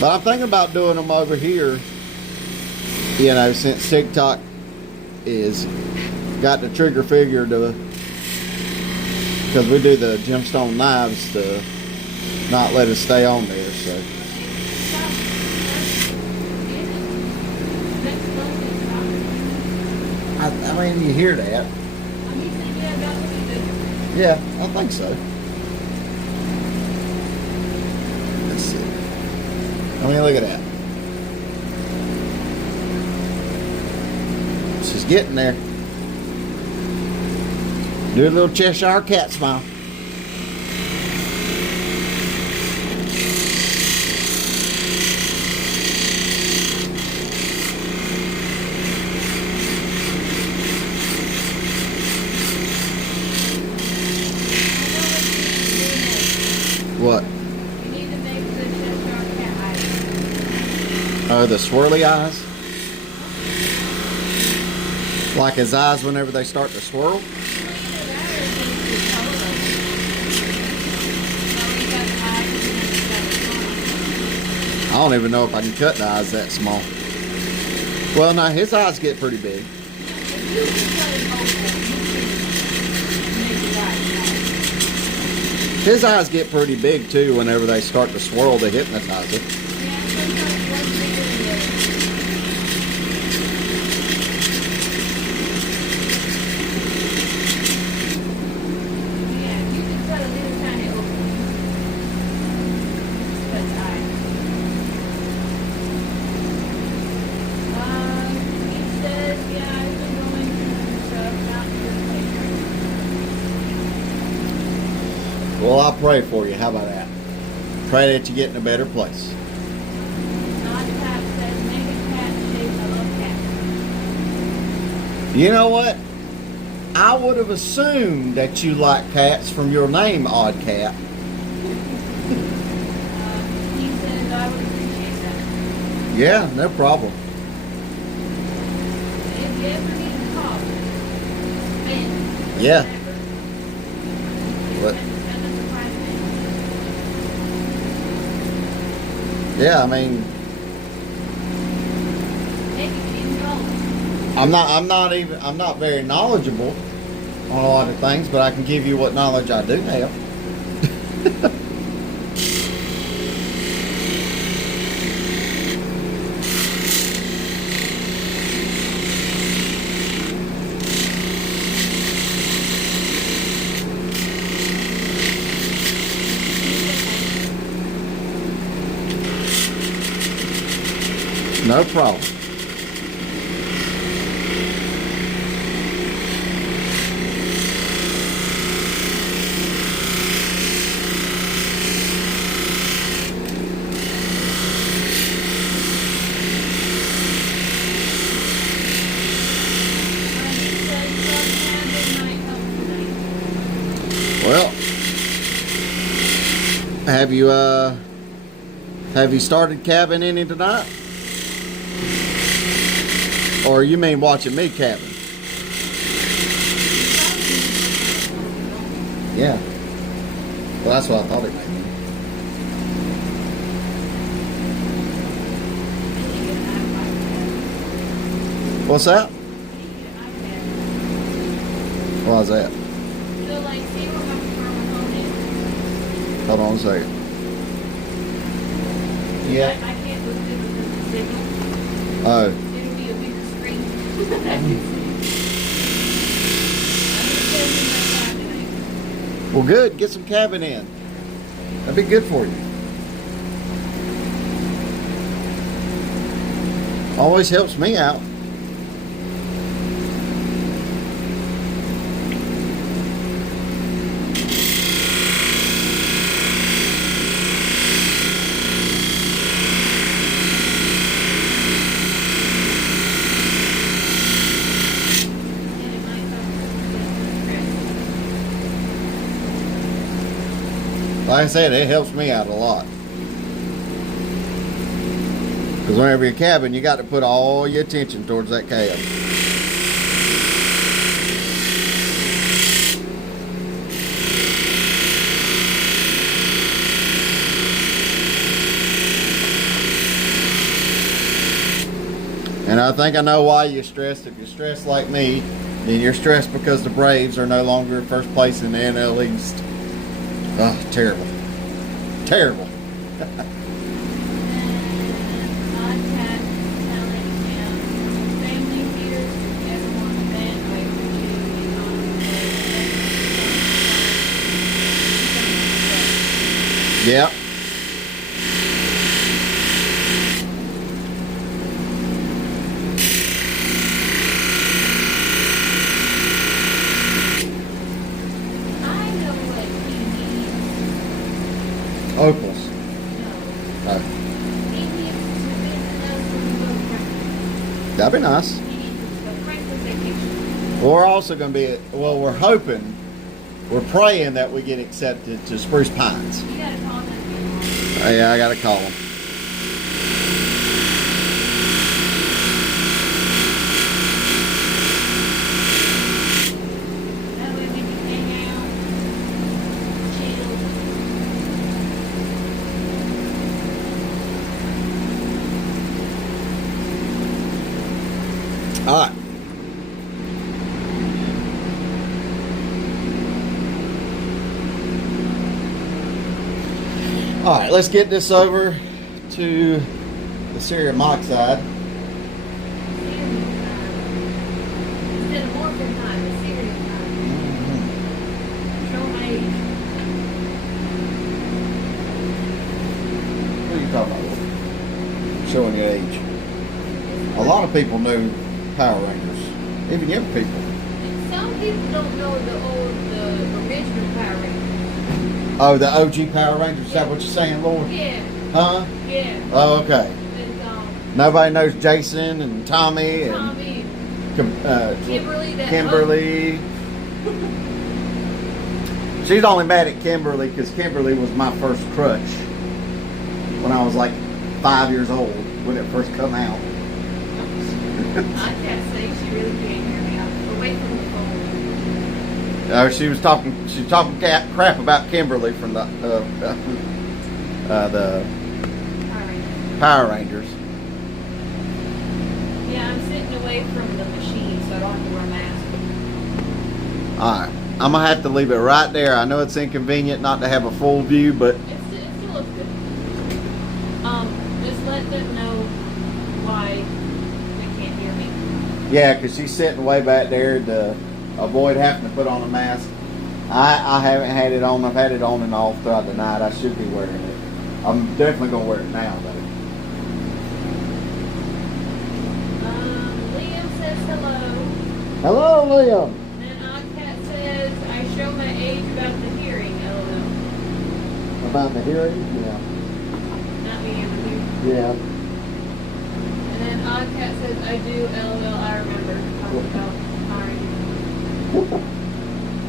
But I'm thinking about doing them over here. You know, since TikTok is got the trigger figure to, because we do the gemstone knives to not let us stay on there. So I mean, you hear that? Yeah, I think so. Let's see. I mean, look at that. She's getting there. Do a little Cheshire cat smile. What? You need to make the Cheshire cat eyes. Oh, the swirly eyes? Like his eyes whenever they start to swirl? I don't even know if I can cut the eyes that small. Well, no, his eyes get pretty big. His eyes get pretty big too whenever they start to swirl to hypnotize it. Well, I'll pray for you. How about that? Pray that you get in a better place. You know what? I would have assumed that you like cats from your name, Odd Cat. He said I would appreciate that. Yeah, no problem. If you ever need to talk, Ben. Yeah. Whatever. What? Send us a private message. Yeah, I mean, Maybe you can go. I'm not very knowledgeable on a lot of things, but I can give you what knowledge I do have. No problem. Well, have you started cabbing any tonight? Or you mean watching me cabbing? Yeah. Well, that's what I thought it might be. What's that? Why is that? So, like, see where my phone is? Hold on a second. Yeah. I can't look at it because the signal. Oh. It'll be a bigger screen. I can see. I'm just tonight. Well, good. Get some cabbing in. That'd be good for you. Always helps me out. Like I said, it helps me out a lot. Because whenever you're cabbing, you got to put all your attention towards that cab. And I think I know why you're stressed. If you're stressed like me, then you're stressed because the Braves are no longer in first place in the NL East. Oh, terrible. Terrible. Yep. Opals. Oh, that'd be nice. Well, we're also going to be, well, we're hoping, we're praying that we get accepted to Spruce Pines. You gotta call them. Yeah, I got to call them. That way we can hang out, chill. All right. All right, let's get this over to the cerium oxide. Instead of morphine time, it's serious time. Show my age. What are you talking about? Showing your age. A lot of people knew Power Rangers, even young people. Some people don't know the original Power Rangers. Oh, the OG Power Rangers. Is that what you're saying, Lord? Yeah, Huh? yeah. Oh, okay. And, Nobody knows Jason and Tommy and Tommy, Kimberly, that Kimberly. She's only mad at Kimberly because Kimberly was my first crush when I was like 5 years old when it first come out. I can't say she really can't hear me. I'm away from the phone. She was talking crap about Kimberly from the All right. Power Rangers. Yeah, I'm sitting away from the machine, so I don't have to wear a mask. All right, I'm gonna have to leave it right there. I know it's inconvenient not to have a full view, but It still looks good. Just let them know why they can't hear me. yeah, because she's sitting way back there to avoid having to put on a mask. I haven't had it on. I've had it on and off throughout the night. I should be wearing it. I'm definitely gonna wear it now, though. Liam says hello. Hello, Liam. And Oddcat says, I show my age about the hearing, LOL. About the hearing? Yeah. Not being able to hear. Yeah. And then Oddcat says, I do, LOL, I remember. Talking about Power Rangers.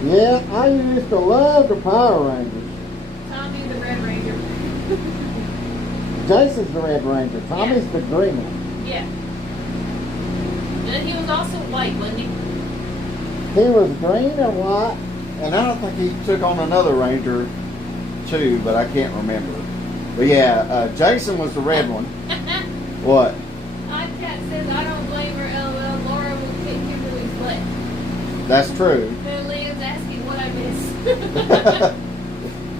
Yeah, I used to love the Power Rangers. Tommy the Red Ranger. Jason's the Red Ranger. Tommy's the green one. Yeah. And then he was also white, wasn't he? He was green or white. And I don't think he took on another Ranger, too, but I can't remember. But yeah, Jason was the red one. What? Oddcat says, I don't blame her, LOL. Laura will kick Kimberly's butt. That's true. And Liam's asking what I missed.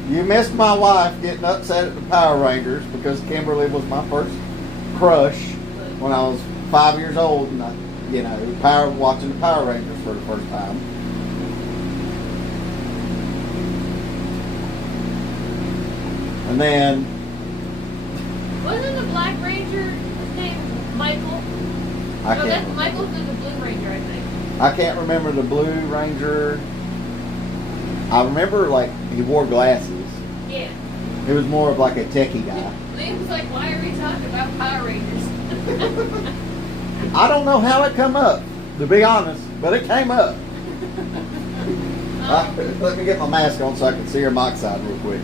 You missed my wife getting upset at the Power Rangers because Kimberly was my first crush when I was 5 years old, and watching the Power Rangers for the first time. And then Wasn't the Black Ranger his name Michael? Michael's the Blue Ranger, I think. I can't remember the Blue Ranger. I remember he wore glasses. Yeah. He was more of like a techie guy. Liam's like, why are we talking about Power Rangers? I don't know how it come up, to be honest, but it came up. Let me get my mask on so I can see her monoxide real quick.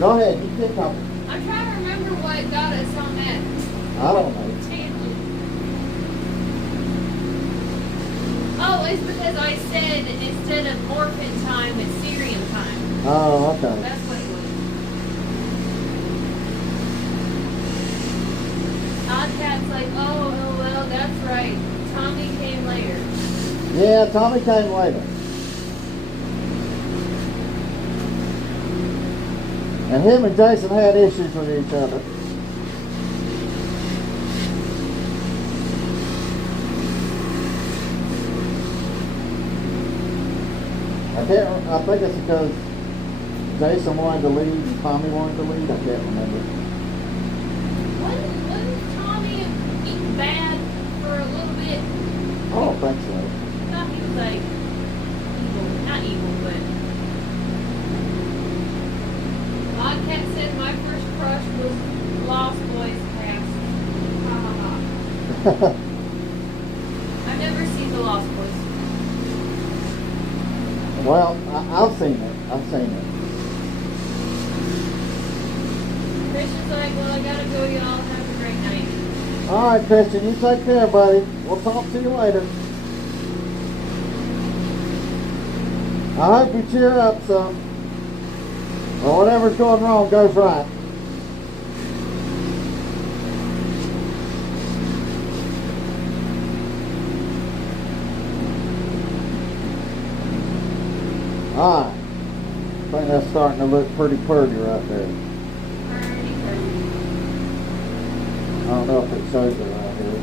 Go ahead, you keep talking. I'm trying to remember what got us on that. I don't know. Tangent. Oh, it's because I said instead of Morphin time, it's Syrian time. Oh, okay. That's what it was. Oddcat's like, oh, well, that's right. Tommy came later. Yeah, Tommy came later. And him and Jason had issues with each other. I think it's because Jason wanted to leave and Tommy wanted to leave. I can't remember. Wasn't Tommy eating bad for a little bit? I don't think so. I thought he was like evil. Not evil, but Oddcat said my first crush was Lost Boys cast. Ha ha ha. I've never seen the Lost Boys. Well, I've seen it. I've seen it. Christian's like, well, I gotta go, y'all. Have a great night. All right, Christian, you take care, buddy. We'll talk to you later. I hope you cheer up some. Or whatever's going wrong goes right. Alright. I think that's starting to look pretty pretty right there. Pretty pretty. I don't know if it shows it right here.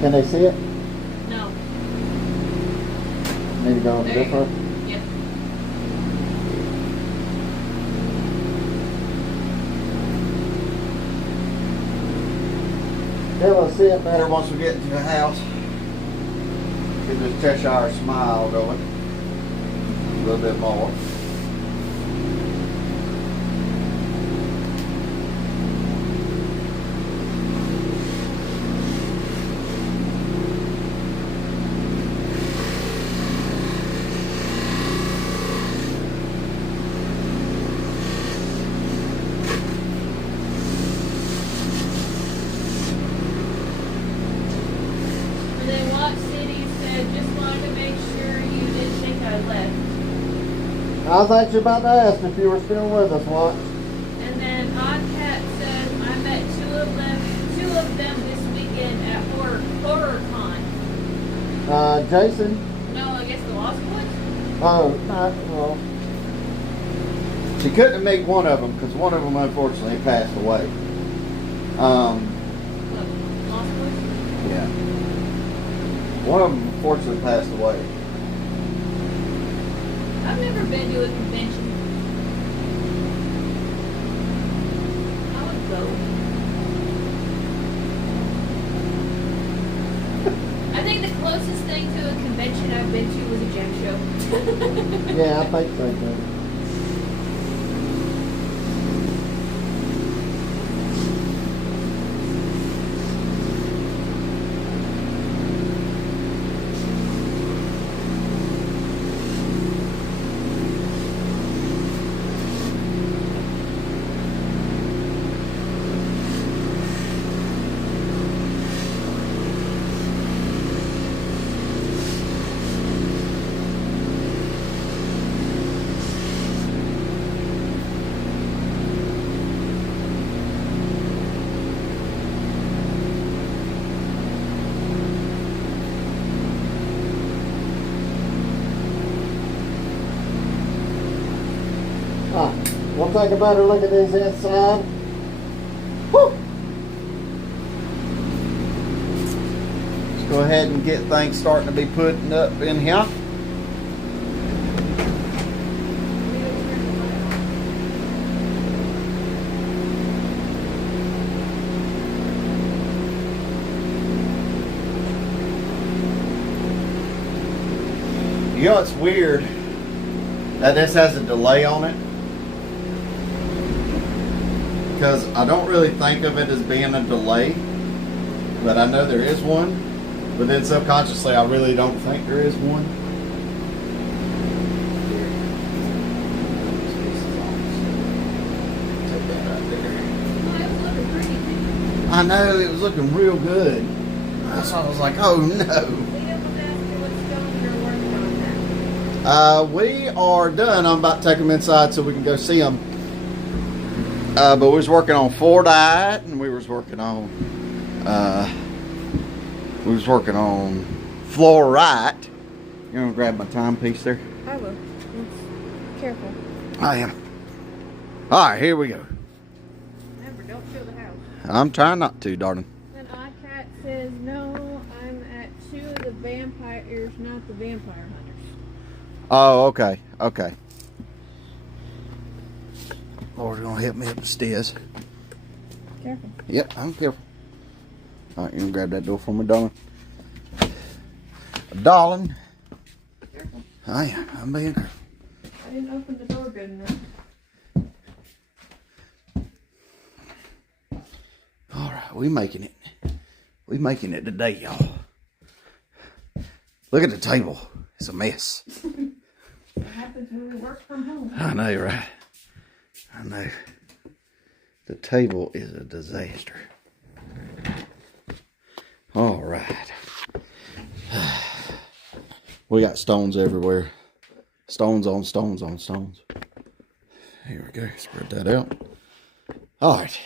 Can they see it? No. Need to go There this you go. way? Yep. Yeah, we'll see it better. Better once we get into the house. Get this Cheshire smile going. A little bit more. And then Watch City said, just wanted to make sure you didn't think I left. I was actually about to ask if you were still with us, Watch. And then Oddcat said, I met two of them this weekend at HorrorCon. Jason? No, I guess the Lost Boys? Oh, not, well, She couldn't make one of them because one of them unfortunately passed away. What, Lost Boys? Yeah. One of them unfortunately passed away. I've never been to a convention. I would go. I think the closest thing to a convention I've been to was a gem show. yeah, I think so too. Alright, we'll take a better look at this inside. Whew. Let's go ahead and get things starting to be putting up in here. You know, it's weird that this has a delay on it, because I don't really think of it as being a delay, but I know there is one. But then subconsciously, I really don't think there is one. Take that right there. Oh, it was looking pretty. I know, it was looking real good. That's why I was like, oh no. Leah was asking what stone you're working on now. We are done. I'm about to take them inside so we can go see them. But we was working on Fordite, and we was working on Fluorite. You gonna grab my timepiece there? I will. Careful. I am. All right, here we go. Remember, don't show the house. I'm trying not to, darling. And iCat says, no, I'm at 2 of the vampires, not the vampire hunters. Oh, okay, okay. Lord's gonna help me up the stairs. Careful. Yep, I'm careful. All right, you can grab that door for me, darling. Darling. Careful. Oh yeah, I'm being careful. I didn't open the door good enough. All right, we making it. We making it today, y'all. Look at the table. It's a mess. What happens when we work from home? I know, right? I know. The table is a disaster. All right. We got stones everywhere. Stones on stones on stones. Here we go. Spread that out. All right.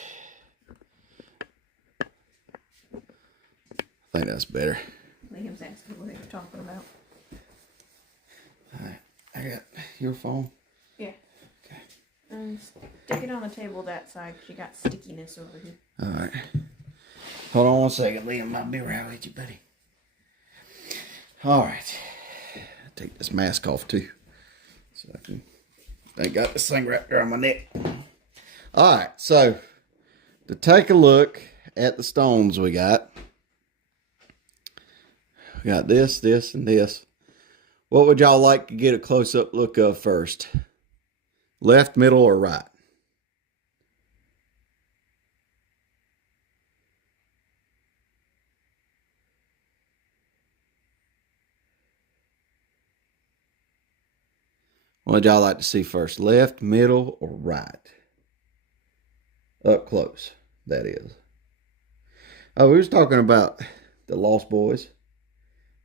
I think that's better. Liam's asking what you're talking about. All right. I got your phone. Yeah. Okay. Stick it on the table that side because you got stickiness over here. All right. Hold on one second, Liam. I'll be right with you, buddy. All right. Take this mask off too, so I got this thing wrapped around my neck. All right. So to take a look at the stones we got this, this, and this. What would y'all like to get a close-up look of first? Left, middle, or right? What would y'all like to see first? Left, middle, or right? Up close, that is. Oh, we was talking about the Lost Boys.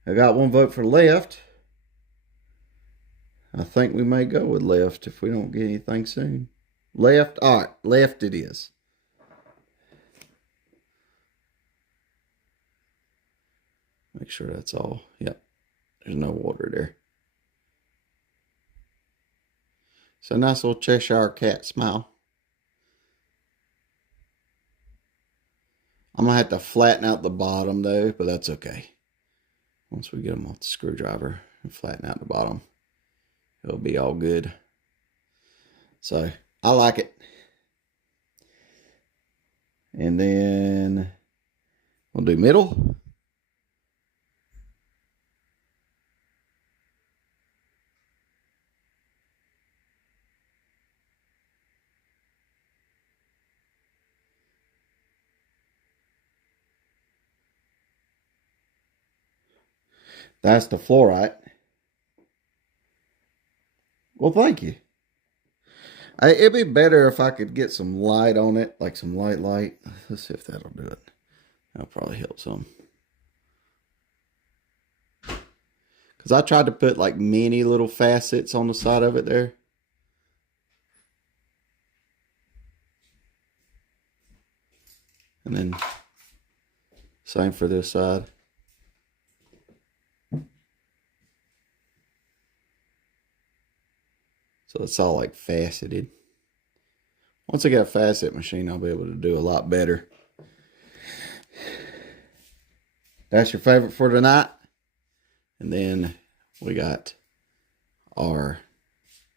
I got one vote for left. I think we may go with left if we don't get anything soon. Left? All right, left it is. Make sure that's all. Yep, there's no water there. It's a nice little Cheshire cat smile. I'm going to have to flatten out the bottom though, but that's okay. Once we get them off the screwdriver and flatten out the bottom, it'll be all good. So, I like it. And then we'll do middle. That's the fluorite. Well, thank you. It'd be better if I could get some light on it, like some light. Let's see if that'll do it. That'll probably help some. Because I tried to put like many little facets on the side of it there. And then same for this side. So it's all like faceted. Once I get a facet machine, I'll be able to do a lot better. That's your favorite for tonight. And then we got our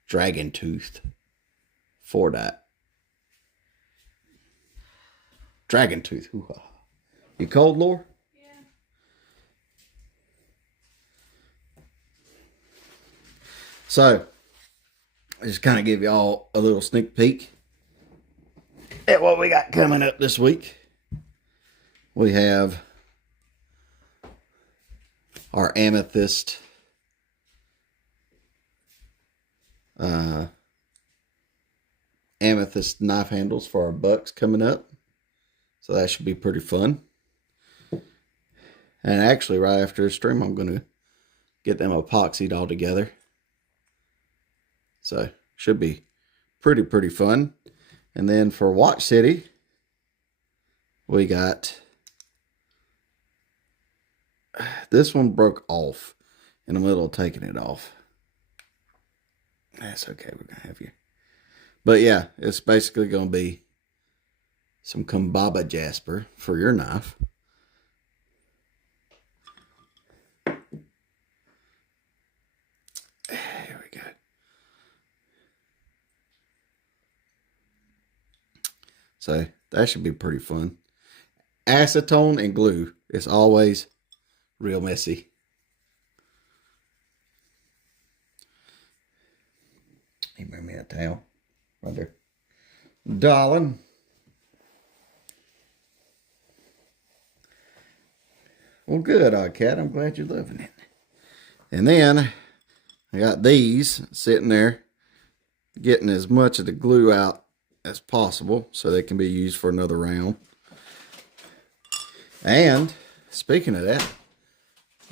dragon tooth Fordite. Dragon tooth. Hoo-ha. You cold, Laura? Yeah. So, I just kind of give y'all a little sneak peek at what we got coming up this week. We have our amethyst knife handles for our bucks coming up. So that should be pretty fun. And actually, right after the stream, I'm going to get them epoxied all together. So, should be pretty fun. And then for Watch City, we got... This one broke off in the middle of taking it off. That's okay, we're going to have you. But yeah, it's basically going to be some Kumbaba Jasper for your knife. There we go. So that should be pretty fun. Acetone and glue is always real messy. He bring me a towel right there. Darling. Well, good, Odd Cat. I'm glad you're loving it. And then I got these sitting there getting as much of the glue out as possible so they can be used for another round. And speaking of that,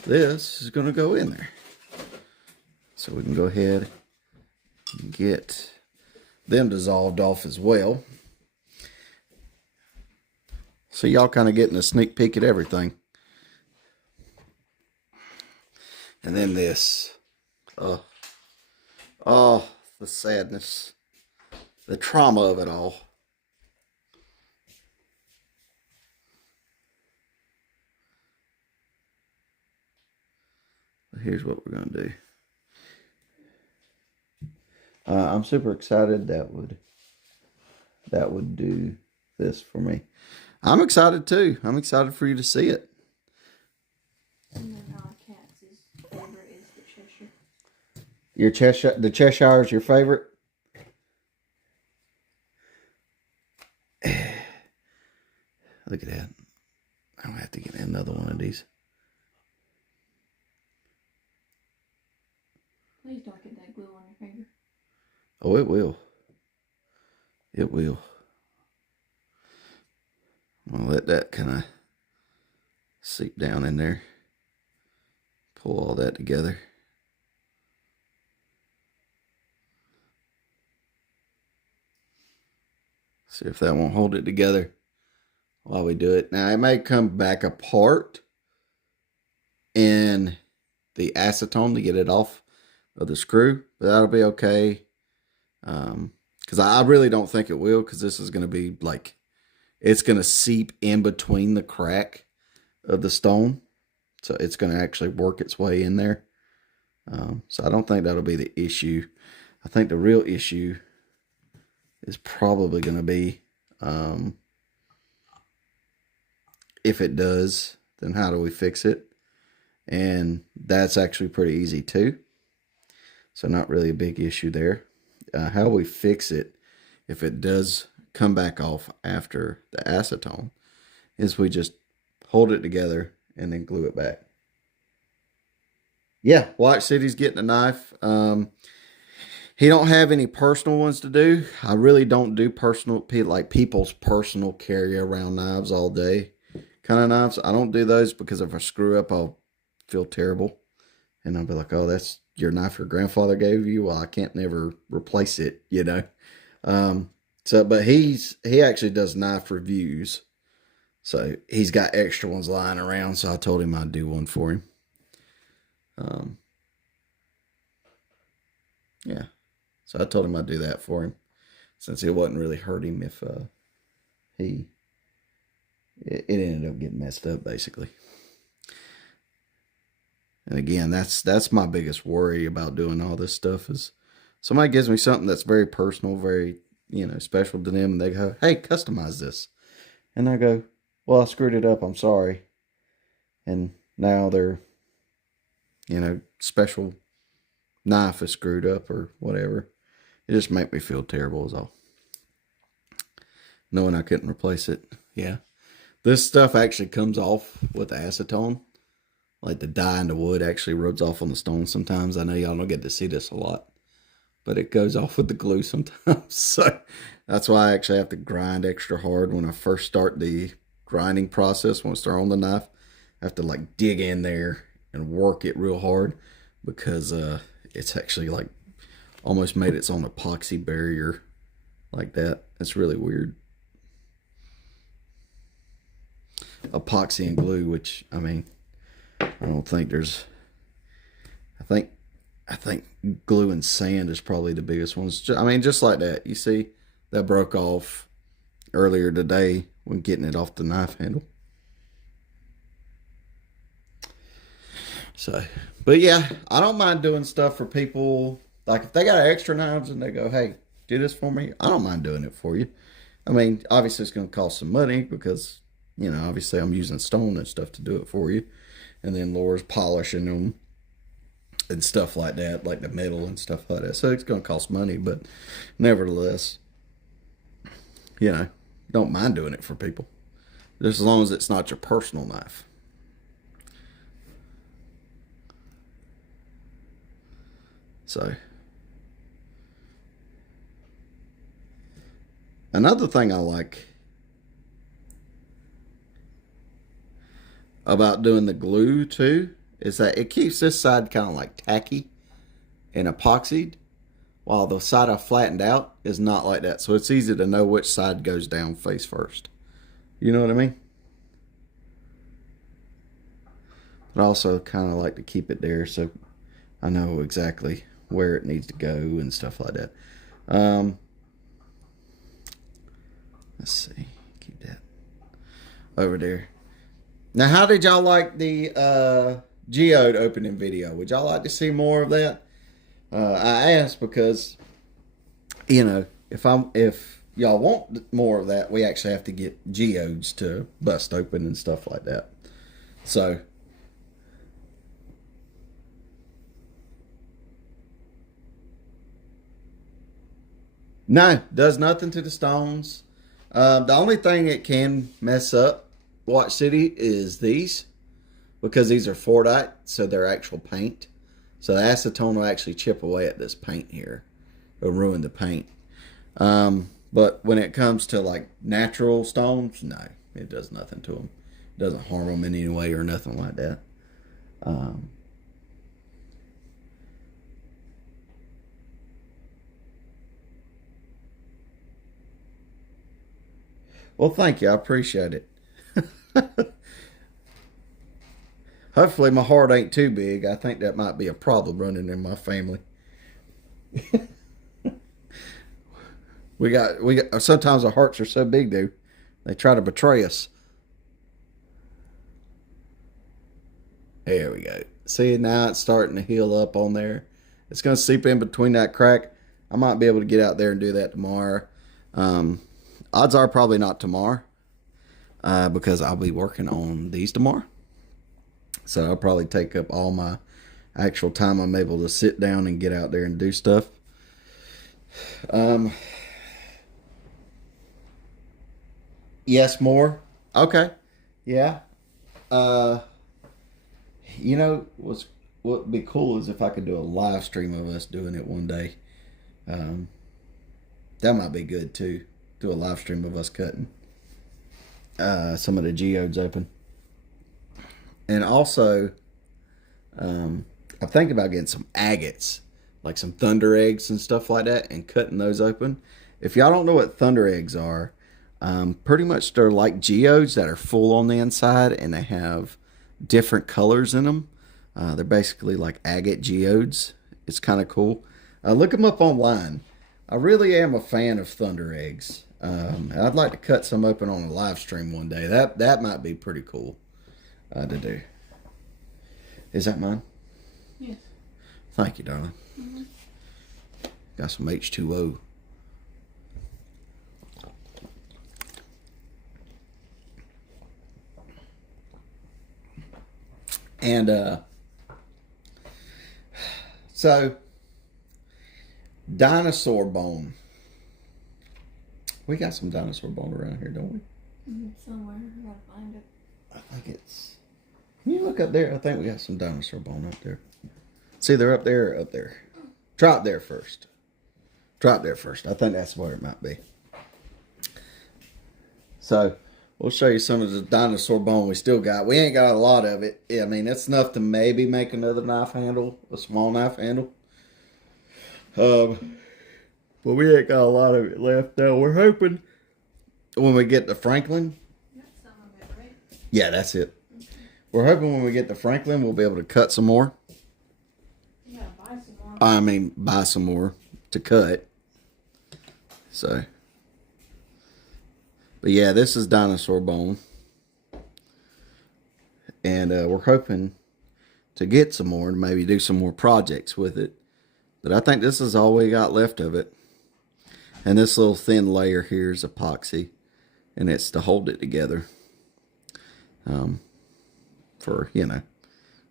this is going to go in there. So we can go ahead and get them dissolved off as well. So y'all kind of getting a sneak peek at everything. And then this. Oh, the sadness. The trauma of it all. Here's what we're going to do. I'm super excited that would do this for me. I'm excited too. I'm excited for you to see it. And then Odd Cat's favorite is the Cheshire. Your Cheshire, the Cheshire is your favorite? Look at that. I'm gonna have to get another one of these. Please don't get that glue on your finger. Oh, it will. It will. I'm gonna let that kind of seep down in there. Pull all that together. See if that won't hold it together while we do it. Now, it may come back apart in the acetone to get it off of the screw, but that'll be okay. Because I really don't think it will, because this is going to be like, it's going to seep in between the crack of the stone. So it's going to actually work its way in there. So I don't think that'll be the issue. I think the real issue is probably going to be, if it does, then how do we fix it? And that's actually pretty easy too. So not really a big issue there. How we fix it, if it does come back off after the acetone, is we just hold it together and then glue it back. Yeah, Watch City's getting a knife. He don't have any personal ones to do. I really don't do personal, like people's personal carry around knives all day kind of knives. I don't do those because if I screw up, I'll feel terrible. And I'll be like, oh, that's your knife your grandfather gave you. Well, I can't never replace it, you know. But he actually does knife reviews. So he's got extra ones lying around. So I told him I'd do one for him. Yeah. So I told him I'd do that for him, since it wouldn't really hurt him if it ended up getting messed up, basically. And again, that's my biggest worry about doing all this stuff, is somebody gives me something that's very personal, very, special to them, and they go, hey, customize this. And I go, well, I screwed it up, I'm sorry. And now their, special knife is screwed up or whatever. It just make me feel terrible is all. Knowing I couldn't replace it. Yeah. This stuff actually comes off with acetone. Like the dye in the wood actually rubs off on the stone sometimes. I know y'all don't get to see this a lot. but it goes off with the glue sometimes. So that's why I actually have to grind extra hard when I first start the grinding process. Once they're on the knife, I have to like dig in there and work it real hard because it's actually like almost made its own epoxy barrier like that. It's really weird. Epoxy and glue, which I mean, I don't think there's. I think glue and sand is probably the biggest ones. I mean, just like that. You see, that broke off earlier today when getting it off the knife handle. So, but yeah, I don't mind doing stuff for people. Like if they got extra knives and they go, "Hey, do this for me," I don't mind doing it for you. I mean, obviously it's going to cost some money because, you know, obviously I'm using stone and stuff to do it for you. And then Laura's polishing them and stuff like that, like the metal and stuff like that. So it's going to cost money, but nevertheless, you know, don't mind doing it for people. Just as long as it's not your personal knife. So, another thing I like about doing the glue too is that it keeps this side kind of like tacky and epoxied, while the side I flattened out is not like that. So it's easy to know which side goes down face first. You know what I mean? But I also kind of like to keep it there so I know exactly where it needs to go and stuff like that. Let's see. Keep that over there. Now, how did y'all like the geode opening video? Would y'all like to see more of that? I asked because, you know, if y'all want more of that, we actually have to get geodes to bust open and stuff like that. So, no, does nothing to the stones. The only thing it can mess up Watch City is these, because these are Fordite, so they're actual paint. So the acetone will actually chip away at this paint here. It'll ruin the paint. But when it comes to like natural stones, no, it does nothing to them. It doesn't harm them in any way or nothing like that. Well, thank you. I appreciate it. Hopefully my heart ain't too big. I think that might be a problem running in my family. we got sometimes our hearts are so big, dude. They try to betray us. There we go. See, now it's starting to heal up on there. It's going to seep in between that crack. I might be able to get out there and do that tomorrow. Odds are probably not tomorrow. Because I'll be working on these tomorrow. So I'll probably take up all my actual time I'm able to sit down and get out there and do stuff. Yes, more. Okay. Yeah. You know, what would be cool is if I could do a live stream of us doing it one day. That might be good too. Do a live stream of us cutting some of the geodes open. And also, I'm thinking about getting some agates, like some thunder eggs and stuff like that, and cutting those open. If y'all don't know what thunder eggs are, pretty much they're like geodes that are full on the inside, and they have different colors in them. They're basically like agate geodes. It's kind of cool. Look them up online. I really am a fan of thunder eggs. I'd like to cut some open on a live stream one day. That might be pretty cool to do. Is that mine? Yes. Thank you, darling. Mm-hmm. Got some H2O. And so dinosaur bone. We got some dinosaur bone around here, don't we? Somewhere. I gotta find it. I think it's... Can you look up there? I think we got some dinosaur bone up there. It's either up there or up there. Try it there first. Drop there first. I think that's where it might be. So we'll show you some of the dinosaur bone we still got. We ain't got a lot of it. Yeah, I mean, that's enough to maybe make another knife handle, a small knife handle. But we ain't got a lot of it left though. We're hoping when we get to Franklin. That's some of it, right? Yeah, that's it. We're hoping when we get to Franklin, we'll be able to cut some more. You gotta buy some more. I mean, buy some more to cut. So, but yeah, this is dinosaur bone. And we're hoping to get some more and maybe do some more projects with it. But I think this is all we got left of it. And this little thin layer here is epoxy. And it's to hold it together. For, you know,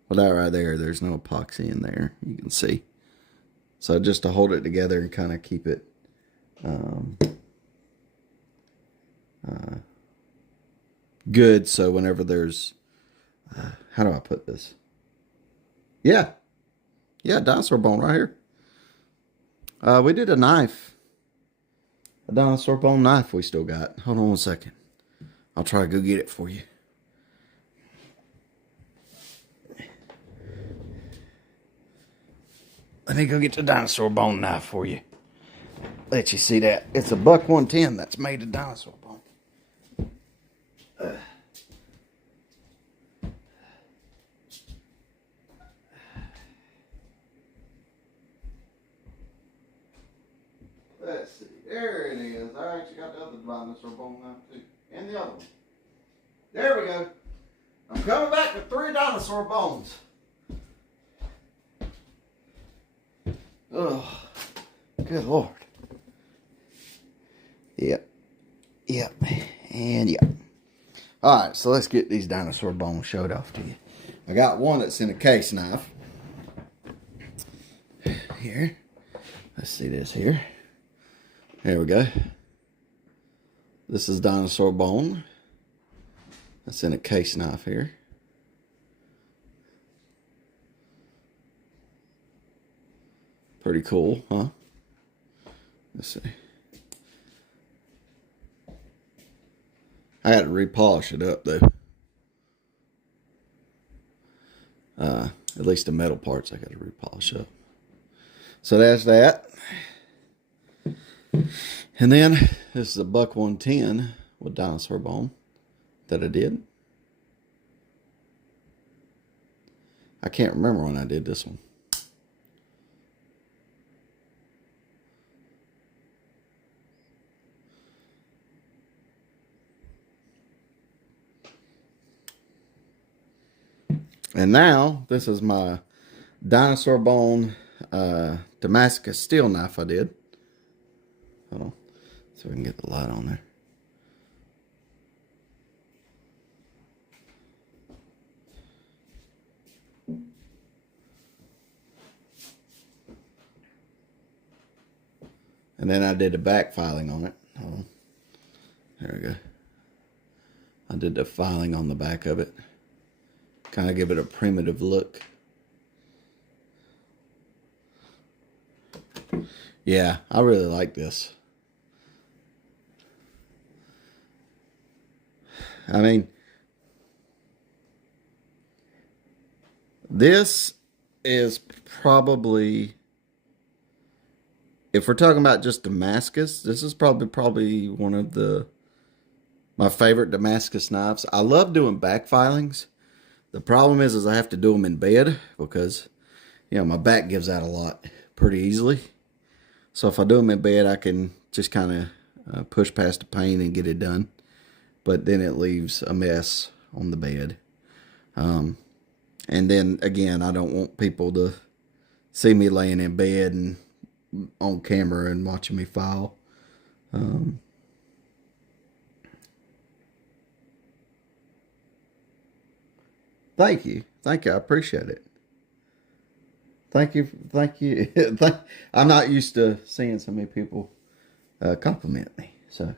well, that right there, there's no epoxy in there. You can see. So just to hold it together and kind of keep it good. So whenever there's, how do I put this? Yeah, dinosaur bone right here. We did a knife, a dinosaur bone knife we still got. Hold on one second. I'll try to go get it for you. Let me go get the dinosaur bone knife for you. Let you see that. It's a buck 110 that's made of dinosaur bone. Let's see. There it is. I actually got the other dinosaur bone knife too. And the other one. There we go. I'm coming back with 3 dinosaur bones. Oh, good Lord. Yep, and yep. All right, so let's get these dinosaur bones showed off to you. I got one that's in a case knife. Here. Let's see this here. There we go. This is dinosaur bone. That's in a case knife here. Pretty cool, huh? Let's see. I got to repolish it up though. At least the metal parts I got to repolish up. So that's that. And then this is a buck 110 with dinosaur bone that I did. I can't remember when I did this one. And now, this is my dinosaur bone Damascus steel knife I did. Hold on, so we can get the light on there. And then I did the back filing on it. Hold on. There we go. I did the filing on the back of it. Kind of give it a primitive look. Yeah, I really like this. I mean, this is probably, if we're talking about just Damascus, this is probably one of my favorite Damascus knives. I love doing back filings. The problem is I have to do them in bed because, you know, my back gives out a lot pretty easily. So if I do them in bed, I can just kind of push past the pain and get it done. But then it leaves a mess on the bed. And then, again, I don't want people to see me laying in bed and on camera and watching me file. Thank you. I appreciate it. Thank you. I'm not used to seeing so many people compliment me. So,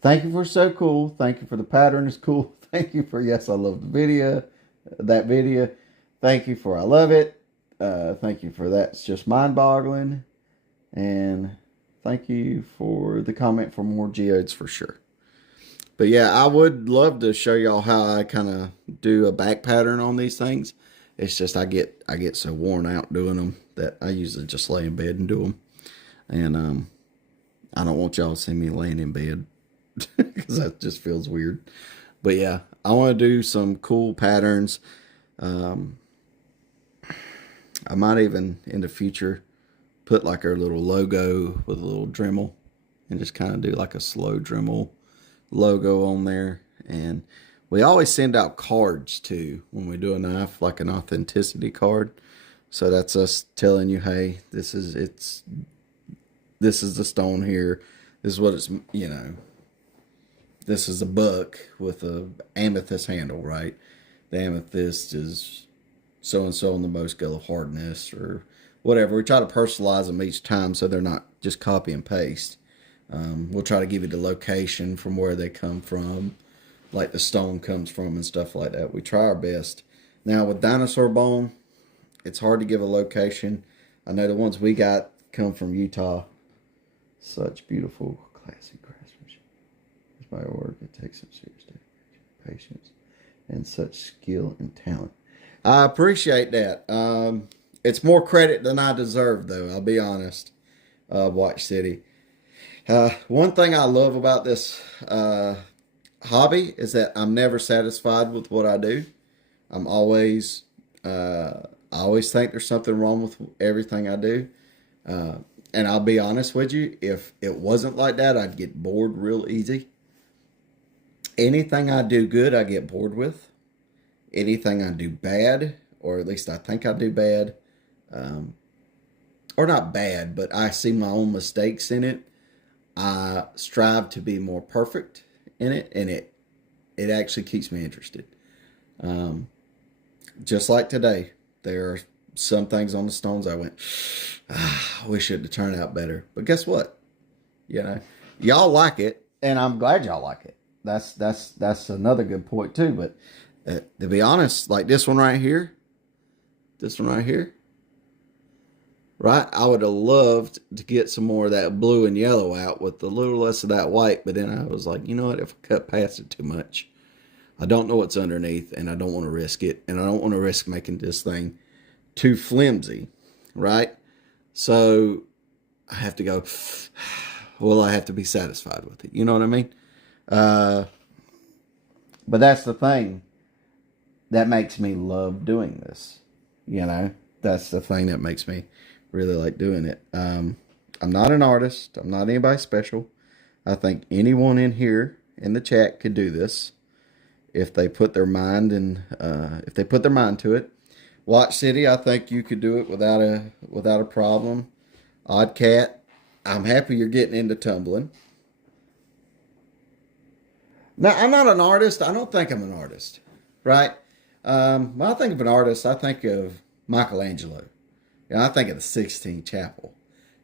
thank you for so cool. Thank you for the pattern is cool. Thank you for yes, I love the video. That video. Thank you for I love it. Thank you for that's just mind-boggling. And Thank you for the comment for more geodes for sure. But yeah, I would love to show y'all how I kind of do a back pattern on these things. It's just I get so worn out doing them that I usually just lay in bed and do them. And I don't want y'all to see me laying in bed because that just feels weird. But yeah, I want to do some cool patterns. I might even in the future put like our little logo with a little Dremel and just kind of do like a slow Dremel logo on there. And we always send out cards too when we do a knife, like an authenticity card. So that's us telling you, hey, this is the stone here. This is what it's, you know, this is a buck with a amethyst handle, right? The amethyst is so-and-so on the Mohs scale of hardness or whatever. We try to personalize them each time so they're not just copy and paste. We'll try to give you the location from where they come from, like the stone comes from and stuff like that. We try our best. Now with dinosaur bone, it's hard to give a location. I know the ones we got come from Utah. Such beautiful, classic craftsmanship. It's my work. It takes some serious dedication, patience, and such skill and talent. I appreciate that. It's more credit than I deserve, though. I'll be honest. Watch City. One thing I love about this hobby is that I'm never satisfied with what I do. I'm always, I always think there's something wrong with everything I do. And I'll be honest with you, if it wasn't like that, I'd get bored real easy. Anything I do good, I get bored with. Anything I do bad, or at least I think I do bad, or not bad, but I see my own mistakes in it. I strive to be more perfect in it, and it actually keeps me interested. Just like today, there are some things on the stones I went, I wish it had turned out better. But guess what? You know, y'all like it, and I'm glad y'all like it. That's another good point too. But to be honest, like this one right here, right? I would have loved to get some more of that blue and yellow out with a little less of that white. But then I was like, you know what? If I cut past it too much, I don't know what's underneath, and I don't want to risk it. And I don't want to risk making this thing too flimsy, right? So I have to go, well, I have to be satisfied with it. You know what I mean? But that's the thing that makes me love doing this. You know, that's the thing that makes me really like doing it. I'm not an artist. I'm not anybody special. I think anyone in here in the chat could do this if they put their mind to it. Watch City, I think you could do it without a problem. Odd Cat, I'm happy you're getting into tumbling. Now, I'm not an artist. I don't think I'm an artist, right? When I think of an artist, I think of Michelangelo. You know, I think of the Sistine Chapel.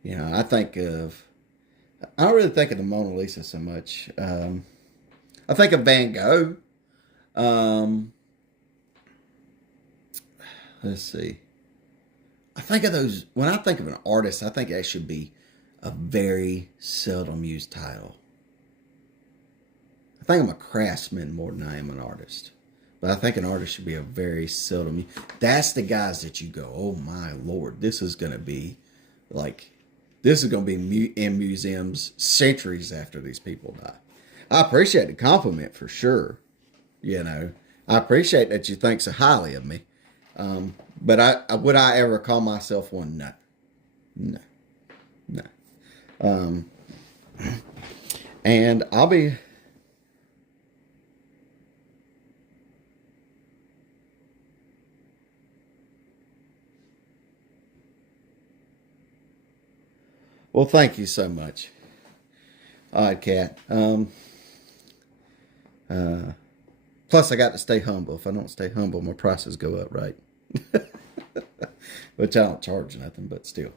You know, I don't really think of the Mona Lisa so much. I think of Van Gogh. Let's see. I think of those, when I think of an artist, I think that should be a very seldom used title. I think I'm a craftsman more than I am an artist. But I think an artist should be a very seldom used. That's the guys that you go, oh my Lord, this is going to be in museums centuries after these people die. I appreciate the compliment for sure. You know, I appreciate that you think so highly of me. But would I ever call myself one? No. And I'll be, well, thank you so much. Odd Cat. Plus, I got to stay humble. If I don't stay humble, my prices go up, right? Which I don't charge nothing, but still.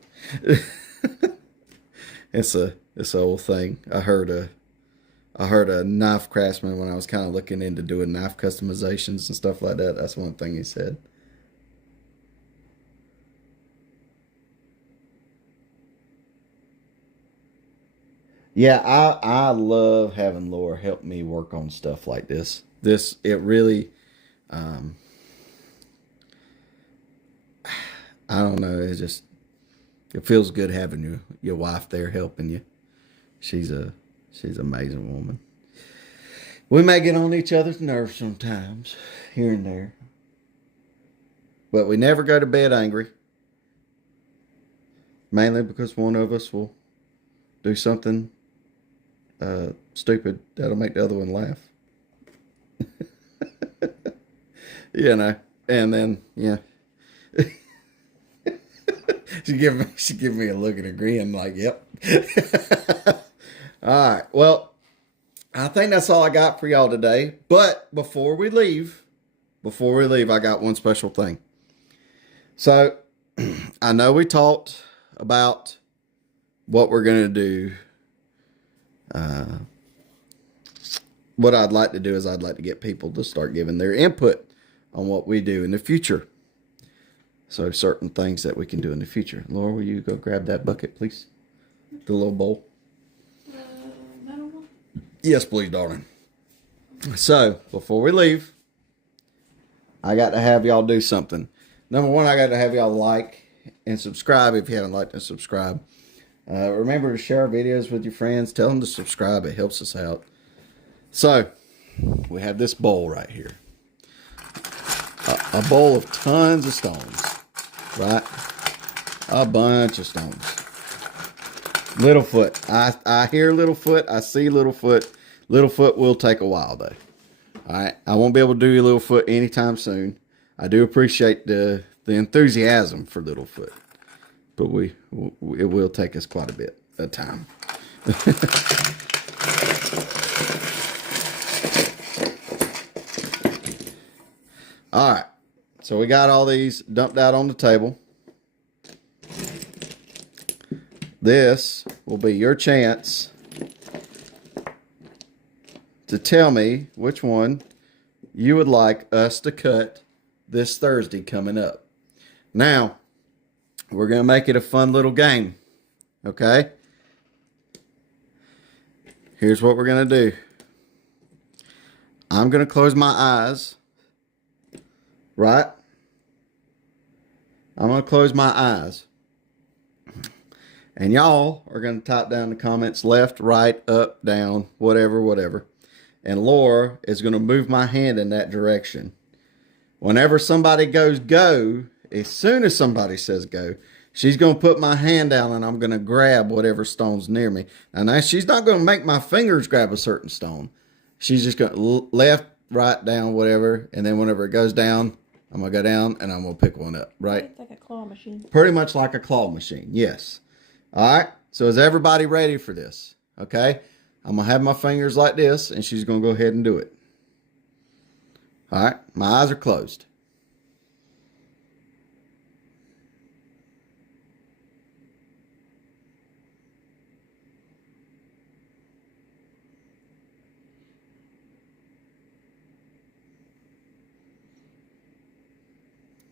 It's a old thing. I heard a knife craftsman when I was kind of looking into doing knife customizations and stuff like that. That's one thing he said. Yeah, I love having Laura help me work on stuff like this. It really, I don't know. It feels good having your wife there helping you. She's an amazing woman. We may get on each other's nerves sometimes, here and there, but we never go to bed angry. Mainly because one of us will do something stupid that'll make the other one laugh. You know, and then she give me a look and a grin like, "Yep." All right, well, I think that's all I got for y'all today. But before we leave, I got one special thing. So I know we talked about what we're going to do. What I'd like to do is I'd like to get people to start giving their input on what we do in the future. So certain things that we can do in the future. Laura, will you go grab that bucket, please? The little bowl. Metal one? Yes, please, darling. So before we leave, I got to have y'all do something. Number one, I got to have y'all like and subscribe if you haven't liked and subscribe. Remember to share our videos with your friends. Tell them to subscribe. It helps us out. So, we have this bowl right here. A bowl of tons of stones. Right? A bunch of stones. Littlefoot. I hear Littlefoot. I see Littlefoot. Littlefoot will take a while, though. Alright? I won't be able to do Littlefoot anytime soon. I do appreciate the enthusiasm for Littlefoot. But it will take us quite a bit of time. All right. So we got all these dumped out on the table. This will be your chance to tell me which one you would like us to cut this Thursday coming up. Now, we're going to make it a fun little game. Okay? Here's what we're going to do. I'm going to close my eyes. Right? I'm going to close my eyes. And y'all are going to type down the comments left, right, up, down, whatever. And Laura is going to move my hand in that direction. Whenever somebody goes go, as soon as somebody says go, she's going to put my hand down and I'm going to grab whatever stone's near me. Now she's not going to make my fingers grab a certain stone. She's just going to left, right, down, whatever. And then whenever it goes down, I'm going to go down and I'm going to pick one up, right? It's like a claw machine. Pretty much like a claw machine, yes. All right, so is everybody ready for this? Okay, I'm going to have my fingers like this and she's going to go ahead and do it. All right, my eyes are closed.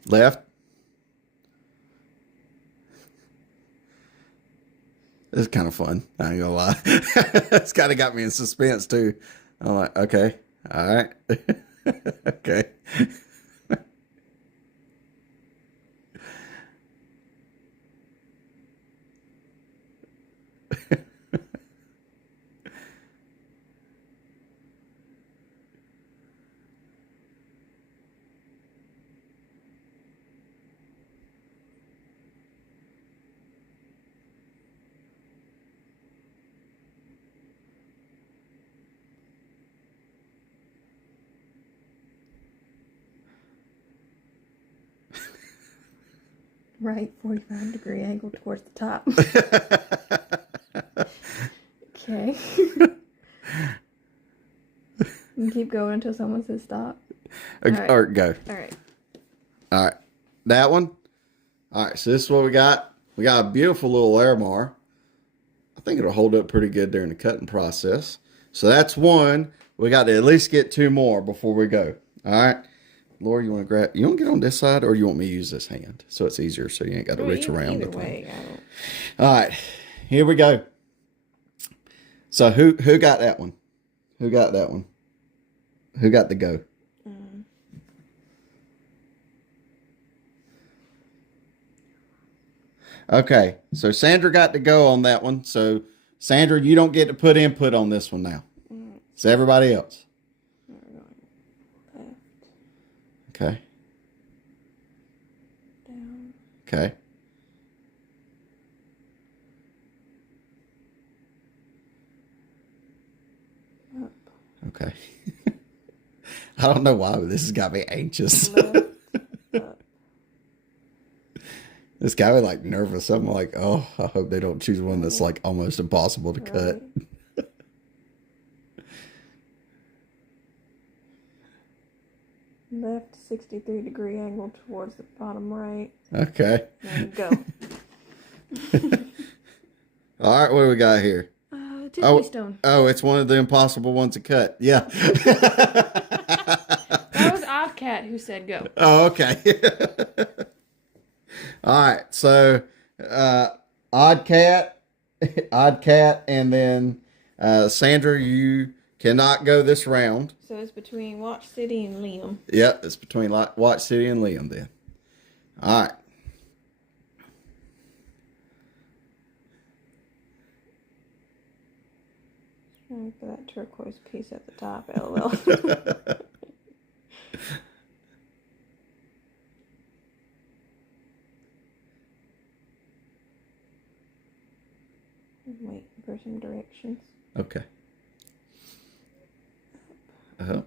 Left. It's kind of fun. I ain't gonna lie. It's kind of got me in suspense too. I'm like, okay, all right, okay. Right, 45-degree angle towards the top. Okay. And keep going until someone says stop. Right. Or go. All right. All right. That one. All right. So this is what we got. We got a beautiful little Larimar. I think it'll hold up pretty good during the cutting process. So that's one. We got to at least get two more before we go. All right. Laura, you want to get on this side or you want me to use this hand so it's easier so you ain't got to reach around the thing. All right, here we go. So who got that one? Who got that one? Who got the go? Okay, so Sandra got to go on that one. So Sandra, you don't get to put input on this one now. It's everybody else. Okay. Down. Okay. Up. Okay. I don't know why, but this has got me anxious. Left. Up. This got me like nervous. I'm like, oh, I hope they don't choose one that's like almost impossible to cut. Right. Left 63-degree angle towards the bottom right. Okay. And go. All right, what do we got here? Tiffany stone. Oh, it's one of the impossible ones to cut. Yeah. That was Oddcat who said go. Oh, okay. All right. So, Odd Cat, and then Sandra, you cannot go this round. So it's between Watch City and Liam. Yep, it's between Watch City and Liam then. All right. Trying for that turquoise piece at the top, LOL. Wait for some directions. Okay. Uh-huh.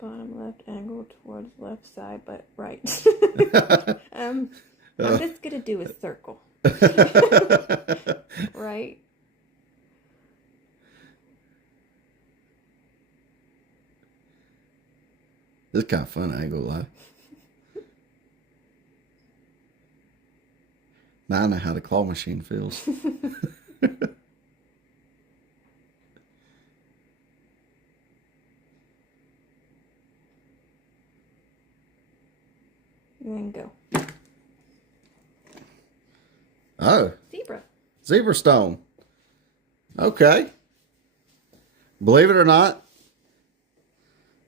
Bottom left angle towards left side, but right. I'm just gonna do a circle. Right. This is kind of fun, I ain't gonna lie. Now I know how the claw machine feels. And go. Oh, Zebra. zebra stone. Okay. Believe it or not,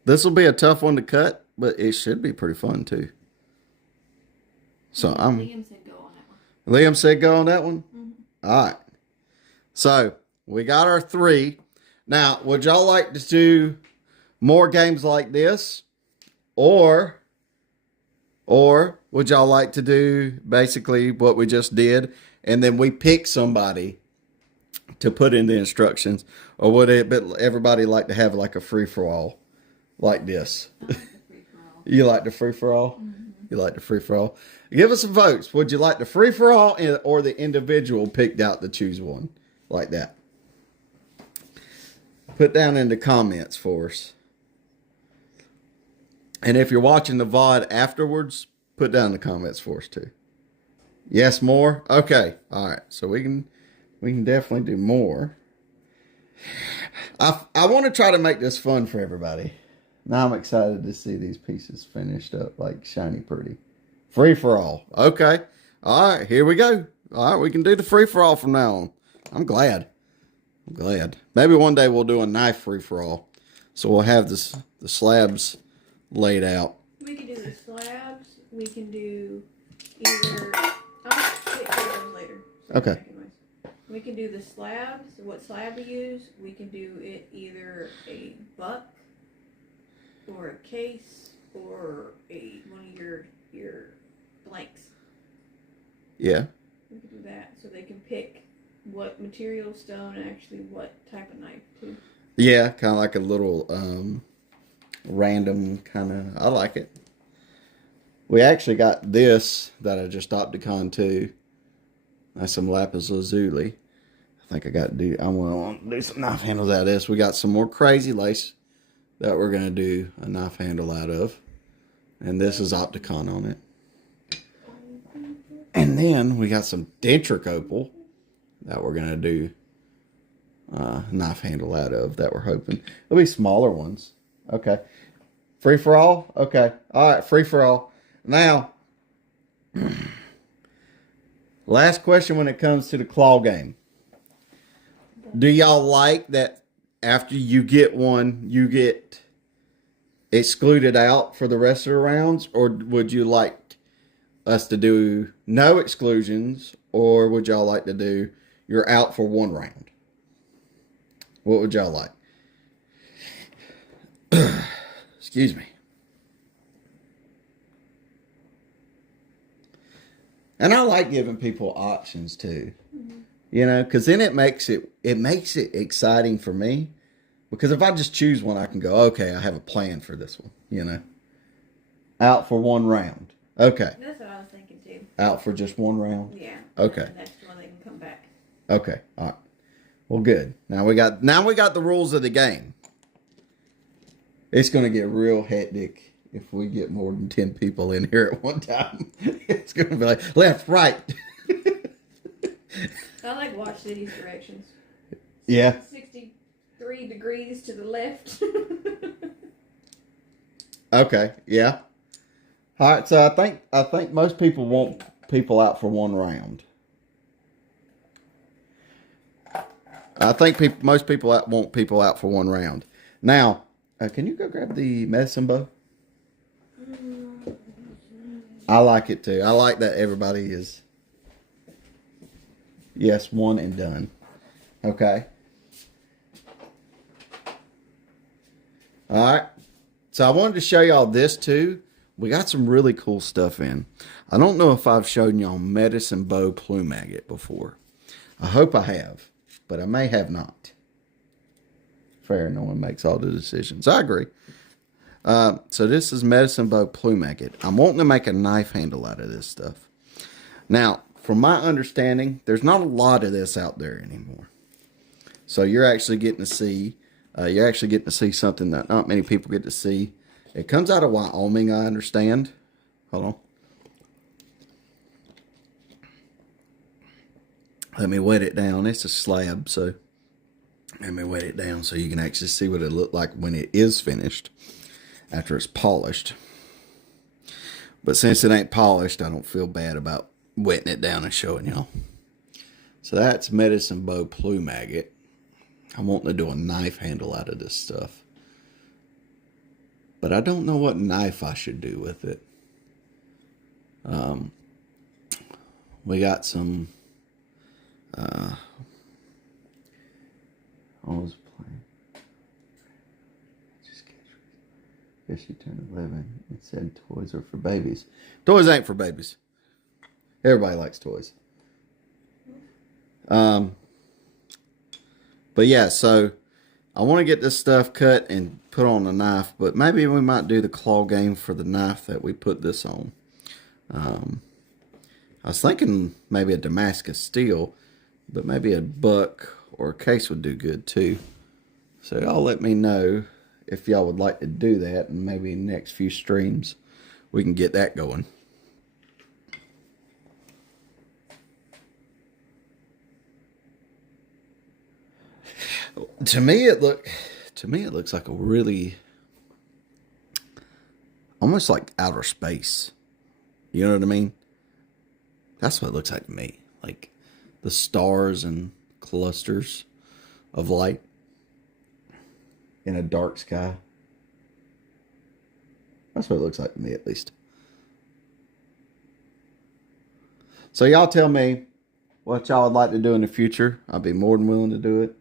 this will be a tough one to cut, but it should be pretty fun too. So Liam said go on that one. Liam said go on that one? Mm-hmm. All right. So we got our 3. Now, would y'all like to do more games like this? Or would y'all like to do basically what we just did and then we pick somebody to put in the instructions? Or would everybody like to have like a free-for-all like this? I like the free-for-all. You like the free-for-all? Mm-hmm. You like the free-for-all? Give us some votes. Would you like the free-for-all or the individual picked out to choose one like that? Put down in the comments for us. And if you're watching the VOD afterwards, put down in the comments for us too. Yes, more? Okay. All right. So we can definitely do more. I want to try to make this fun for everybody. Now I'm excited to see these pieces finished up like shiny pretty. Free for all. Okay. All right, here we go. All right, we can do the free for all from now on. I'm glad. Maybe one day we'll do a knife free for all. So we'll have the slabs laid out. We can do the slabs. We can do either. I'll get to those later. Okay. We can do the slabs. What slab we use? We can do it either a buck, or a case, or one of your blanks. Yeah. We can do that, so they can pick what material, stone, and actually what type of knife too. Yeah, kind of like a little random kind of. I like it. We actually got this that I just Opticon too. That's some lapis lazuli. I think I got to do. I want to do some knife handles out of this. We got some more crazy lace that we're gonna do a knife handle out of, and this is Opticon on it. And then we got some Dentric opal that we're gonna do knife handle out of. That we're hoping it'll be smaller ones. Okay. Free for all? Okay. All right, free for all. Now, last question when it comes to the claw game. Do y'all like that after you get one, you get excluded out for the rest of the rounds? Or would you like us to do no exclusions? Or would y'all like to do you're out for one round? What would y'all like? Excuse me. And I like giving people options too. You know, because then it makes it exciting for me. Because if I just choose one, I can go, okay, I have a plan for this one. You know, out for one round. Okay, That's what I was thinking too. out for just one round. Yeah. Okay. And the next one they can come back. Okay, all right. Well, good. Now we got the rules of the game. It's going to get real hectic if we get more than 10 people in here at one time. It's going to be like left, right. I like Watch City's directions. Yeah. 63 degrees to the left. Okay. Yeah. All right. So I think most people want people out for one round. I think most people want people out for one round. Now, can you go grab the medicine bow? I like it too. I like that everybody is. Yes, one and done. Okay. All right. So I wanted to show y'all this too. We got some really cool stuff in. I don't know if I've shown y'all medicine bow plume agate before. I hope I have, but I may have not. Fair, no one makes all the decisions. I agree. So this is medicine bow plume agate. I'm wanting to make a knife handle out of this stuff. Now, from my understanding, there's not a lot of this out there anymore. So you're actually getting to see something that not many people get to see. It comes out of Wyoming, I understand. Hold on. Let me wet it down. It's a slab, so let me wet it down so you can actually see what it looked like when it is finished, after it's polished. But since it ain't polished, I don't feel bad about wetting it down and showing y'all. So that's medicine bow plume agate. I'm wanting to do a knife handle out of this stuff. But I don't know what knife I should do with it. We got some I was playing. Guess she turned 11. It said toys are for babies. Toys ain't for babies. Everybody likes toys. But yeah, so I want to get this stuff cut and put on a knife, but maybe we might do the claw game for the knife that we put this on. I was thinking maybe a Damascus steel, but maybe a buck or a case would do good too. So y'all let me know if y'all would like to do that, and maybe in the next few streams we can get that going. To me it looks like a really, almost like outer space. You know what I mean? That's what it looks like to me. Like the stars and clusters of light in a dark sky. That's what it looks like to me, at least. So y'all tell me what y'all would like to do in the future. I'll be more than willing to do it.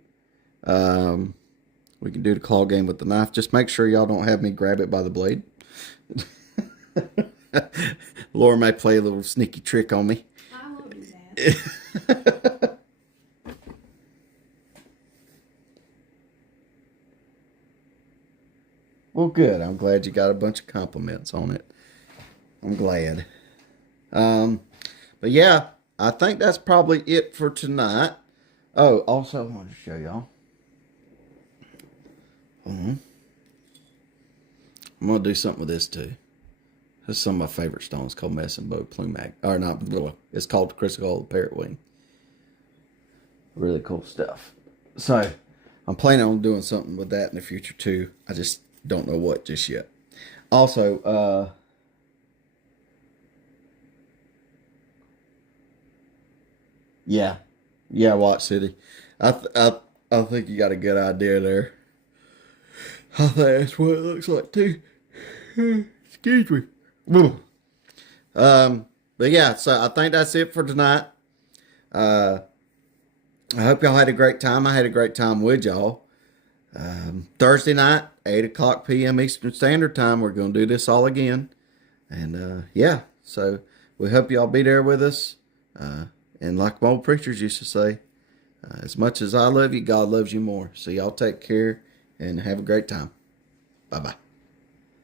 We can do the claw game with the knife. Just make sure y'all don't have me grab it by the blade. Laura may play a little sneaky trick on me. I won't do that. Well, good. I'm glad you got a bunch of compliments on it. I'm glad. But yeah, I think that's probably it for tonight. Oh, also I wanted to show y'all. I'm going to do something with this too. This is some of my favorite stones called medicine bow plume agate. Or not, it's called crystal gold parrot wing. Really cool stuff. So, I'm planning on doing something with that in the future too. I just don't know what just yet. Also, yeah, Watch City. I think you got a good idea there. I think that's what it looks like too. Excuse me. Woo. But yeah, so I think that's it for tonight. I hope y'all had a great time. I had a great time with y'all. Thursday night, 8 o'clock p.m. Eastern Standard Time, we're going to do this all again. And yeah, so we hope y'all be there with us. And like my old preachers used to say, as much as I love you, God loves you more. So y'all take care and have a great time. Bye-bye.